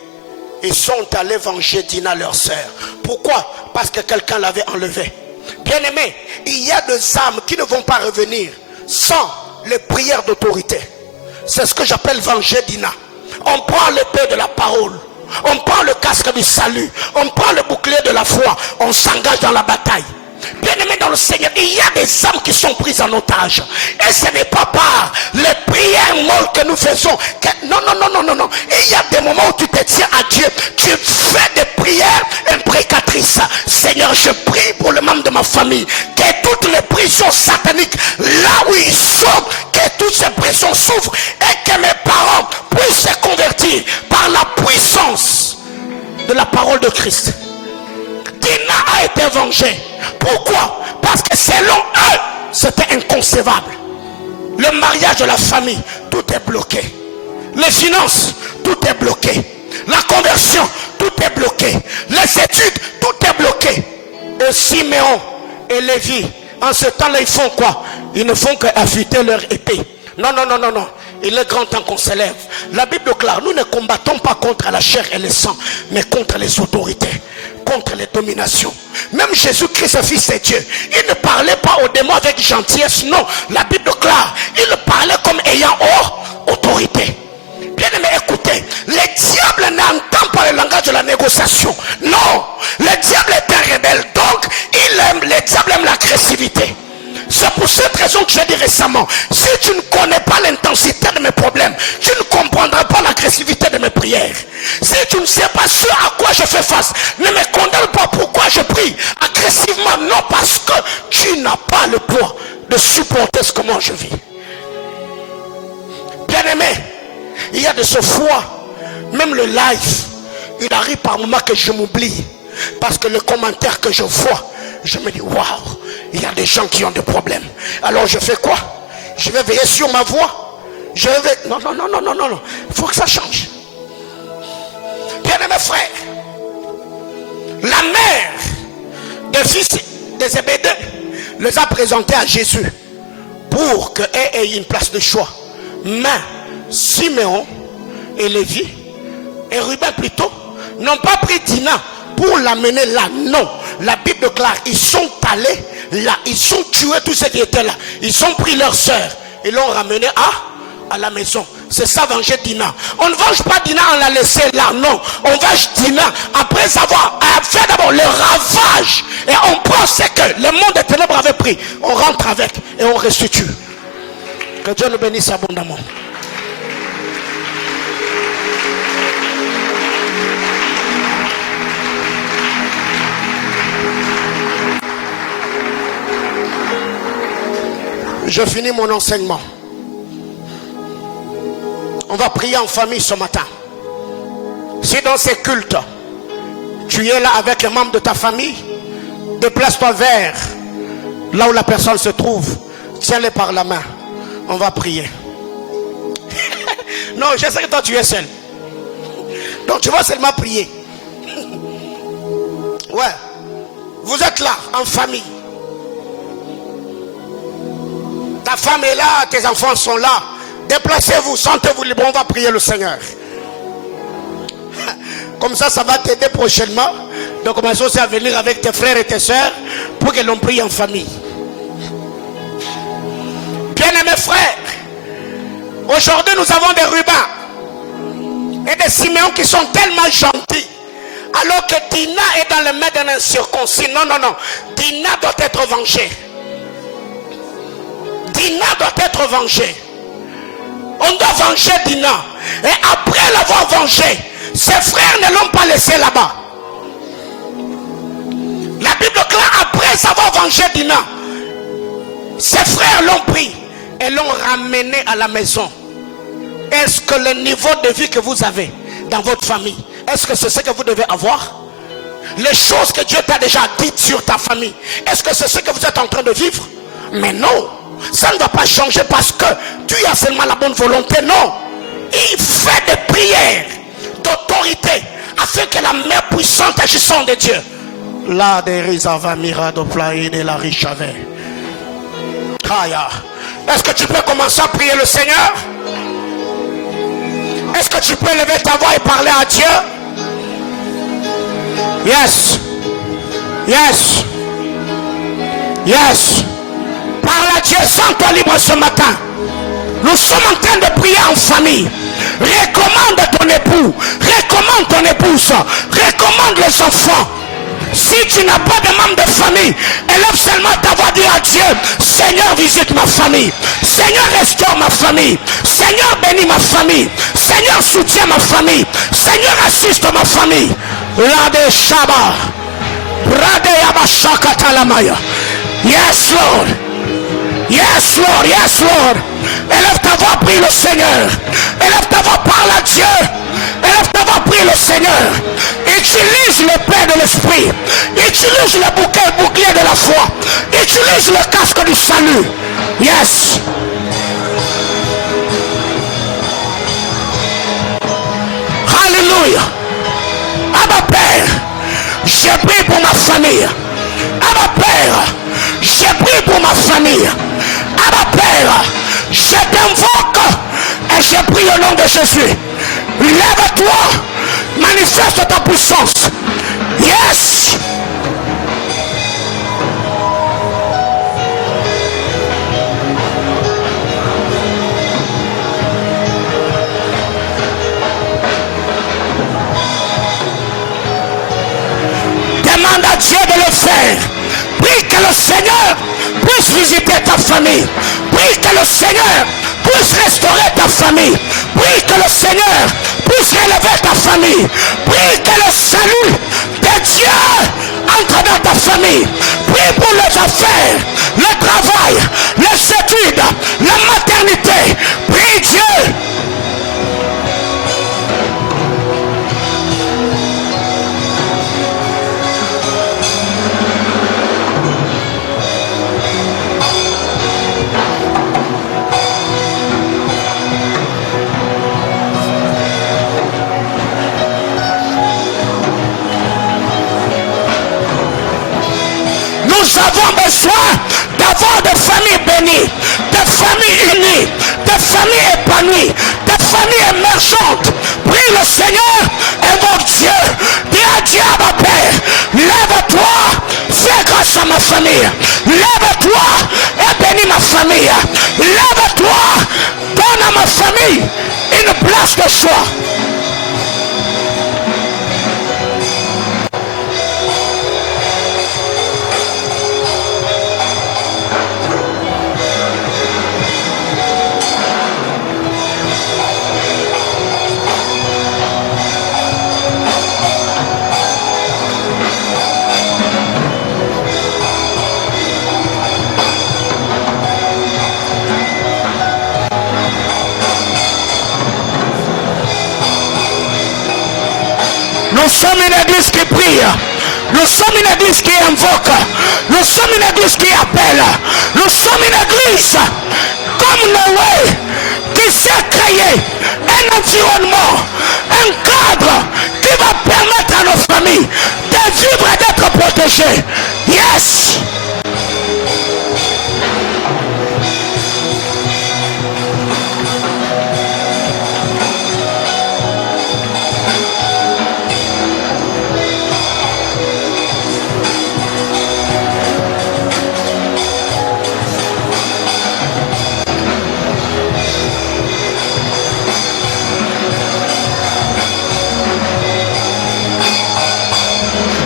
Ils sont allés venger Dina, leur sœur. Pourquoi? Parce que quelqu'un l'avait enlevé. Bien aimé, il y a des âmes qui ne vont pas revenir sans les prières d'autorité. C'est ce que j'appelle venger Dina. On prend l'épée de la parole, on prend le casque du salut, on prend le bouclier de la foi, on s'engage dans la bataille. Bien aimé dans le Seigneur, il y a des âmes qui sont prises en otage. Et ce n'est pas par les prières molles que nous faisons. Non. Il y a des moments où tu te tiens à Dieu. Tu fais des prières imprécatrices. Seigneur, je prie pour le membre de ma famille. Que toutes les prisons sataniques, là où ils sont, que toutes ces prisons s'ouvrent. Et que mes parents puissent se convertir par la puissance de la parole de Christ. Dina a été vengée. Pourquoi? Parce que selon eux, c'était inconcevable. Le mariage de la famille, tout est bloqué. Les finances, tout est bloqué. La conversion, tout est bloqué. Les études, tout est bloqué. Et Siméon et Lévi, en ce temps-là, ils font quoi? Ils ne font qu'affûter leur épée. Non. Il est grand temps qu'on se lève. La Bible déclare, nous ne combattons pas contre la chair et le sang, mais contre les autorités, contre les dominations. Même Jésus-Christ, fils de Dieu, il ne parlait pas aux démons avec gentillesse, non. La Bible déclare, il parlait comme ayant autorité. Bien aimé, écoutez, le diable n'entend pas le langage de la négociation. Non, le diable est un rebelle, donc le diable aime l'agressivité. C'est pour cette raison que j'ai dit récemment, si tu ne connais pas l'intensité de mes problèmes, tu ne comprendras pas l'agressivité. je fais face. Ne me condamne pas. Pourquoi je prie agressivement? Non, parce que tu n'as pas le poids de supporter ce que moi je vis. Bien aimé, il y a de ce fois, même le live, il arrive par moments que je m'oublie. Parce que le commentaire que je vois, je me dis, waouh, il y a des gens qui ont des problèmes. Alors je fais quoi? Je vais veiller sur ma voix. Je vais... Non. Il faut que ça change. Bien-aimés frères, la mère des fils des Zébédée les a présentés à Jésus pour qu'elle ait une place de choix. Mais Siméon et Lévi et Ruben plutôt n'ont pas pris Dina pour l'amener là. Non, la Bible déclare, ils sont allés là, ils ont tué tous ceux qui étaient là, ils ont pris leur soeur et l'ont ramené à la maison. C'est ça venger Dina. On ne venge pas Dina en la laisser là, non. On venge Dina après avoir fait d'abord le ravage. Et on pense que le monde des ténèbres avait pris. On rentre avec et on restitue. Que Dieu nous bénisse abondamment. Je finis mon enseignement. On va prier en famille ce matin. Si dans ces cultes, tu es là avec les membres de ta famille, déplace-toi vers là où la personne se trouve. Tiens-les par la main. On va prier. Non, je sais que toi tu es seul. Donc tu vas seulement prier. Ouais. Vous êtes là, en famille. Ta femme est là, tes enfants sont là. Déplacez-vous, sentez-vous libre, on va prier le Seigneur. Comme ça, ça va t'aider prochainement de commencer aussi à venir avec tes frères et tes soeurs pour que l'on prie en famille. Bien-aimés frères, aujourd'hui nous avons des Rubens et des Siméons qui sont tellement gentils. Alors que Dina est dans les mains d'un incirconcis. Non. Dina doit être vengée. Dina doit être vengée. On doit venger Dina. Et après l'avoir vengée, ses frères ne l'ont pas laissé là-bas. La Bible déclare, après avoir vengé Dina, ses frères l'ont pris et l'ont ramené à la maison. Est-ce que le niveau de vie que vous avez dans votre famille, est-ce que c'est ce que vous devez avoir? Les choses que Dieu t'a déjà dites sur ta famille, est-ce que c'est ce que vous êtes en train de vivre? Mais non, ça ne va pas changer parce que tu as seulement la bonne volonté. Non, il fait des prières d'autorité afin que la main puissante agissante de Dieu. La derizava mirado plaï de la richave. Est-ce que tu peux commencer à prier le Seigneur? Est-ce que tu peux lever ta voix et parler à Dieu? Yes. Yes. Yes. Parle à Dieu, sens-toi libre ce matin. Nous sommes en train de prier en famille. Recommande ton époux, recommande ton épouse, recommande les enfants. Si tu n'as pas de membres de famille, élève seulement ta voix, dis à Dieu, Seigneur visite ma famille, Seigneur restaure ma famille, Seigneur bénis ma famille, Seigneur soutient ma famille, Seigneur assiste ma famille. Rade Shaba, Rade Yabashaka Talamaya. Yes Lord. Yes Lord, yes Lord. Élève ta voix, prie le Seigneur. Élève ta voix, parle à Dieu. Élève ta voix, prie le Seigneur. Utilise l'épée de l'esprit. Utilise le bouclier de la foi. Utilise le casque du salut. Yes. Alléluia. Abba Père, j'ai prié pour ma famille. Abba Père, j'ai prié pour ma famille. Abba Père, je t'invoque et je prie au nom de Jésus. Lève-toi, manifeste ta puissance. Yes. Demande à Dieu de le faire. Prie que le Seigneur puisse visiter ta famille. Prie que le Seigneur puisse restaurer ta famille. Prie que le Seigneur puisse relever ta famille. Prie que le salut de Dieu entre dans ta famille. Prie pour les affaires, le travail, les études, la maternité. Prie Dieu. Nous avons besoin d'avoir des familles bénies, des familles unies, des familles épanouies, des familles émergentes. Prie le Seigneur et mon Dieu. Dis à Dieu, ma Père, lève-toi, fais grâce à ma famille. Lève-toi et bénis ma famille. Lève-toi, donne à ma famille une place de choix. Nous sommes une église qui prie. Nous sommes une église qui invoque. Nous sommes une église qui appelle. Nous sommes une église comme Noé qui s'est créé un environnement, un cadre qui va permettre à nos familles de vivre et d'être protégées. Yes!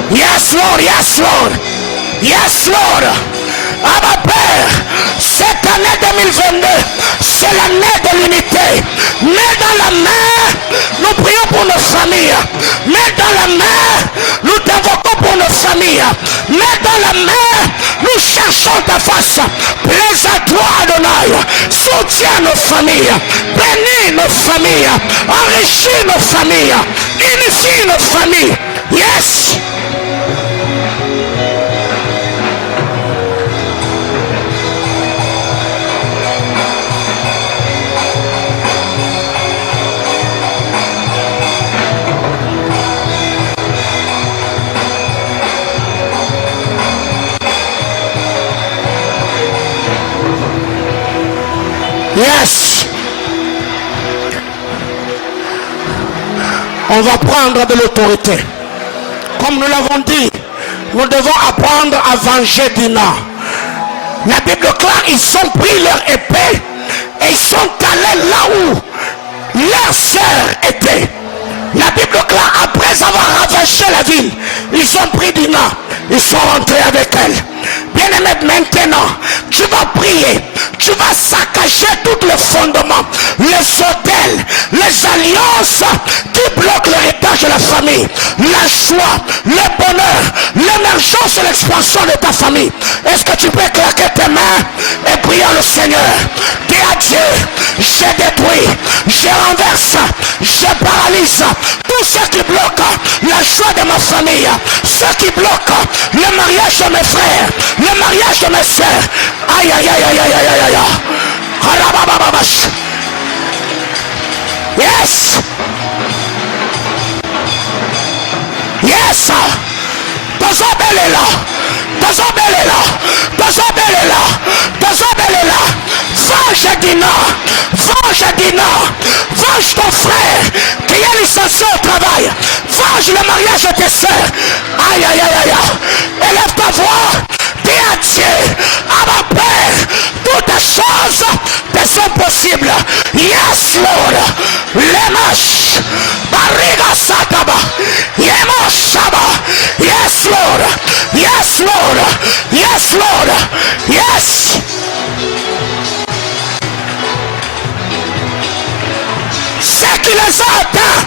Yes, Lord, yes, Lord, yes, Lord. À ma Père, cette année 2022, c'est l'année de l'unité. Mais dans la main, nous prions pour nos familles. Mais dans la main, nous t'invoquons pour nos familles. Mais dans la main, nous cherchons ta face. Plaise à toi, Adonai. Soutiens nos familles. Bénis nos familles. Enrichis nos familles. Unifie nos familles. Yes. Yes. On va prendre de l'autorité. Comme nous l'avons dit, nous devons apprendre à venger Dina. La Bible claire, ils ont pris leur épée et ils sont allés là où leur sœur était. La Bible claire, après avoir ravagé la ville, ils ont pris Dina. Ils sont rentrés avec elle. Bien-aimé, maintenant, tu vas prier. Tu vas saccager tous les fondements, les hôtels, les alliances qui bloquent l'héritage de la famille, la joie, le bonheur, l'émergence et l'expansion de ta famille. Est-ce que tu peux claquer tes mains et prier le Seigneur? Dis à Dieu, je détruis, je renverse, je paralyse tout ce qui bloque la joie de ma famille, ce qui bloque le mariage de mes frères, le mariage de mes soeurs. Aïe aïe aïe aïe aïe aïe aïe aïe. Yes. Yes. Tozobelela. Tozobelela. Tozobelela. Tozobelela. Venge Dina. Venge Dina. Venge ton frère qui est licencié au travail. Venge le mariage de tes soeurs. Aïe aïe aïe aïe. Élève ta voix. Dis à Dieu, à ma Père, toutes choses te sont possibles. Yes, Lord. Lemash. Bariga Sataba. Yemoshaba. Yes, Lord. Yes, Lord. Yes, Lord. Yes. Ce qui les a atteints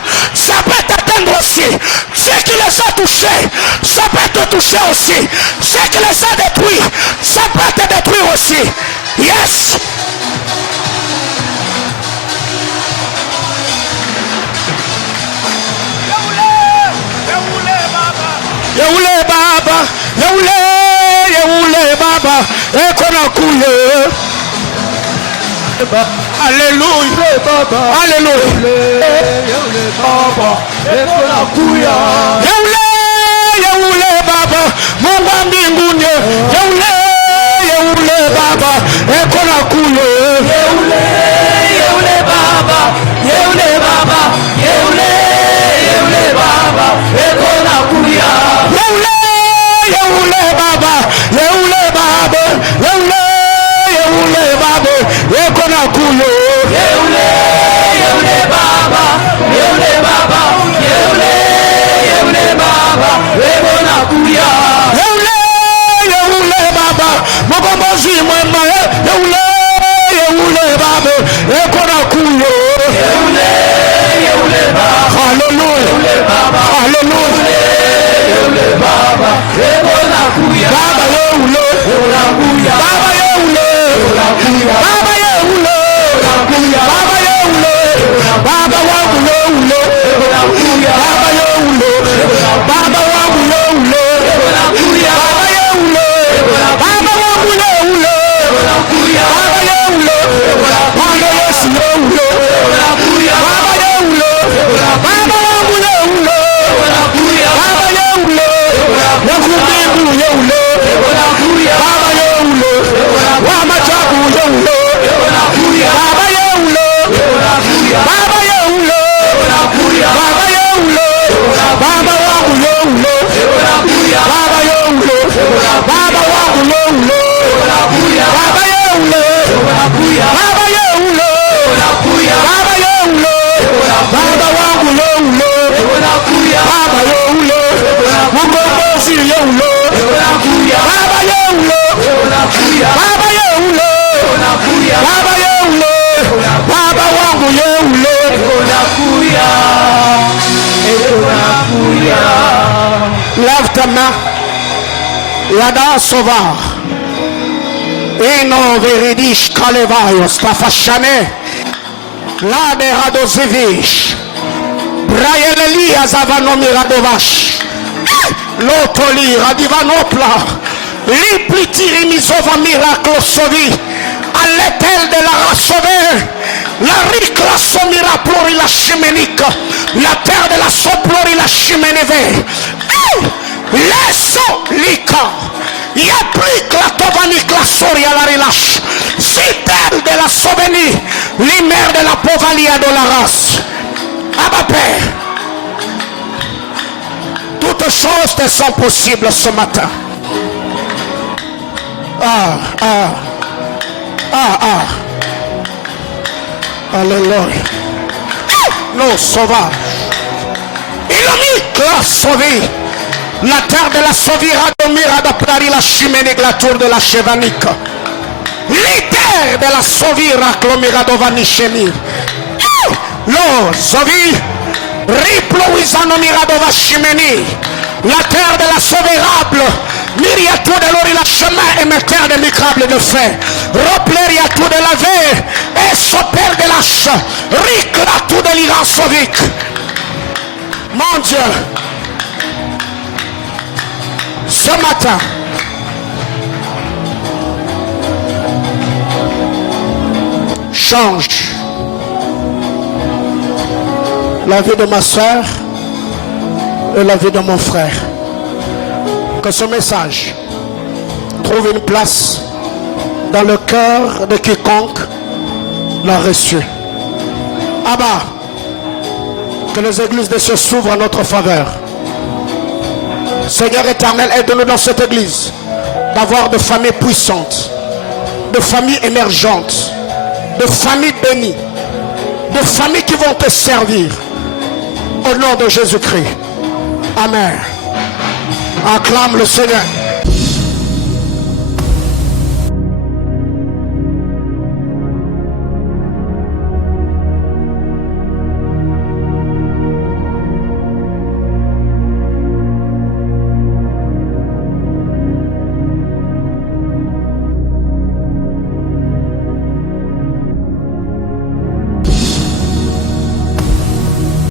toucher, ça peut te toucher aussi. Ce qui les a détruits, ça peut te détruire aussi. Yes. Yeule baba, yeule baba, ekona kuye. Alléluia, baba, alléluia. Yeule baba, ekona kuya. Yeule baba, Mungu wa mbinguni. Yeule baba, ekona kuye. Yeule baba, yeule baba, yeule baba, ekona kuya. Yeule baba, yeule baba, yeule baba, ekona kuyo. Yeule baba, yeule baba, yeule baba, ekona kuya. Yeule baba, mokombozi mwema. Yeule baba, ekona kuyo. Yeule baba, hallelujah, hallelujah. Baba, ekona kuya. Baba yeule, kuya. Baba yeule, kuya. Baba yeule, kuya. Baba yeule, Baba wangu yeule, kuya. Baba yeule, Baba wangu yeule, kuya. Baba yeule, Baba wangu yeule, kuya. Baba yeule, Baba Yesu yeule, kuya. Baba yeule, Baba wangu yeule, kuya. Baba yeule, Yakubibu yeule, Baba yeule, Wamajabu yeule, Baba yeule, Baba yeule, Baba yeule, Baba wangu yeule, Baba yeule, Baba wangu yeule, Baba yeule, Baba yeule, Baba yeule, Baba wangu yeule, Baba yeule, Mkombozi yeule, Baba yeule, Baba yeule, Baba yeule, Baba wangu yeule, lève ta main, yada sova, ino veridish kalevayos tafashane, la de radozevish, Brayeeli azavanomi radovash, Lotoli radivanopla, liplitiri misova miracle sovi, à l'étel de la rassauver, la rique la somira plori la chiménique, la terre de la soplori la chiménéve, laissons l'ika, y a plus que la tovanik la sori à la relâche, si terre de la sauvenie, l'imère de la povalia de la race. Abba Père, toutes choses te sont possibles ce matin. Alléluia. Nos sauvages. Il a mis la sauvé. La terre de la sauvira de mira de plari la chimène de la tour de la chevanique. Les terres de la sauvira clomira de vanicheni. Lo zovi. Riploisano mira de vachimeni. La terre de la sauvérable. Miriatou de l'ori la chemin et mes terres de micrable de fer. Ropleriatou de la veille et sopère de l'âche. Riclatou de l'Iran sovique. Mon Dieu, ce matin, change la vie de ma soeur et la vie de mon frère. Que ce message trouve une place dans le cœur de quiconque l'a reçu. Abba, que les églises de cieux s'ouvrent en notre faveur. Seigneur éternel, aide-nous dans cette église d'avoir de familles puissantes, de familles émergentes, de familles bénies, de familles qui vont te servir. Au nom de Jésus-Christ. Amen. Acclame le Seigneur.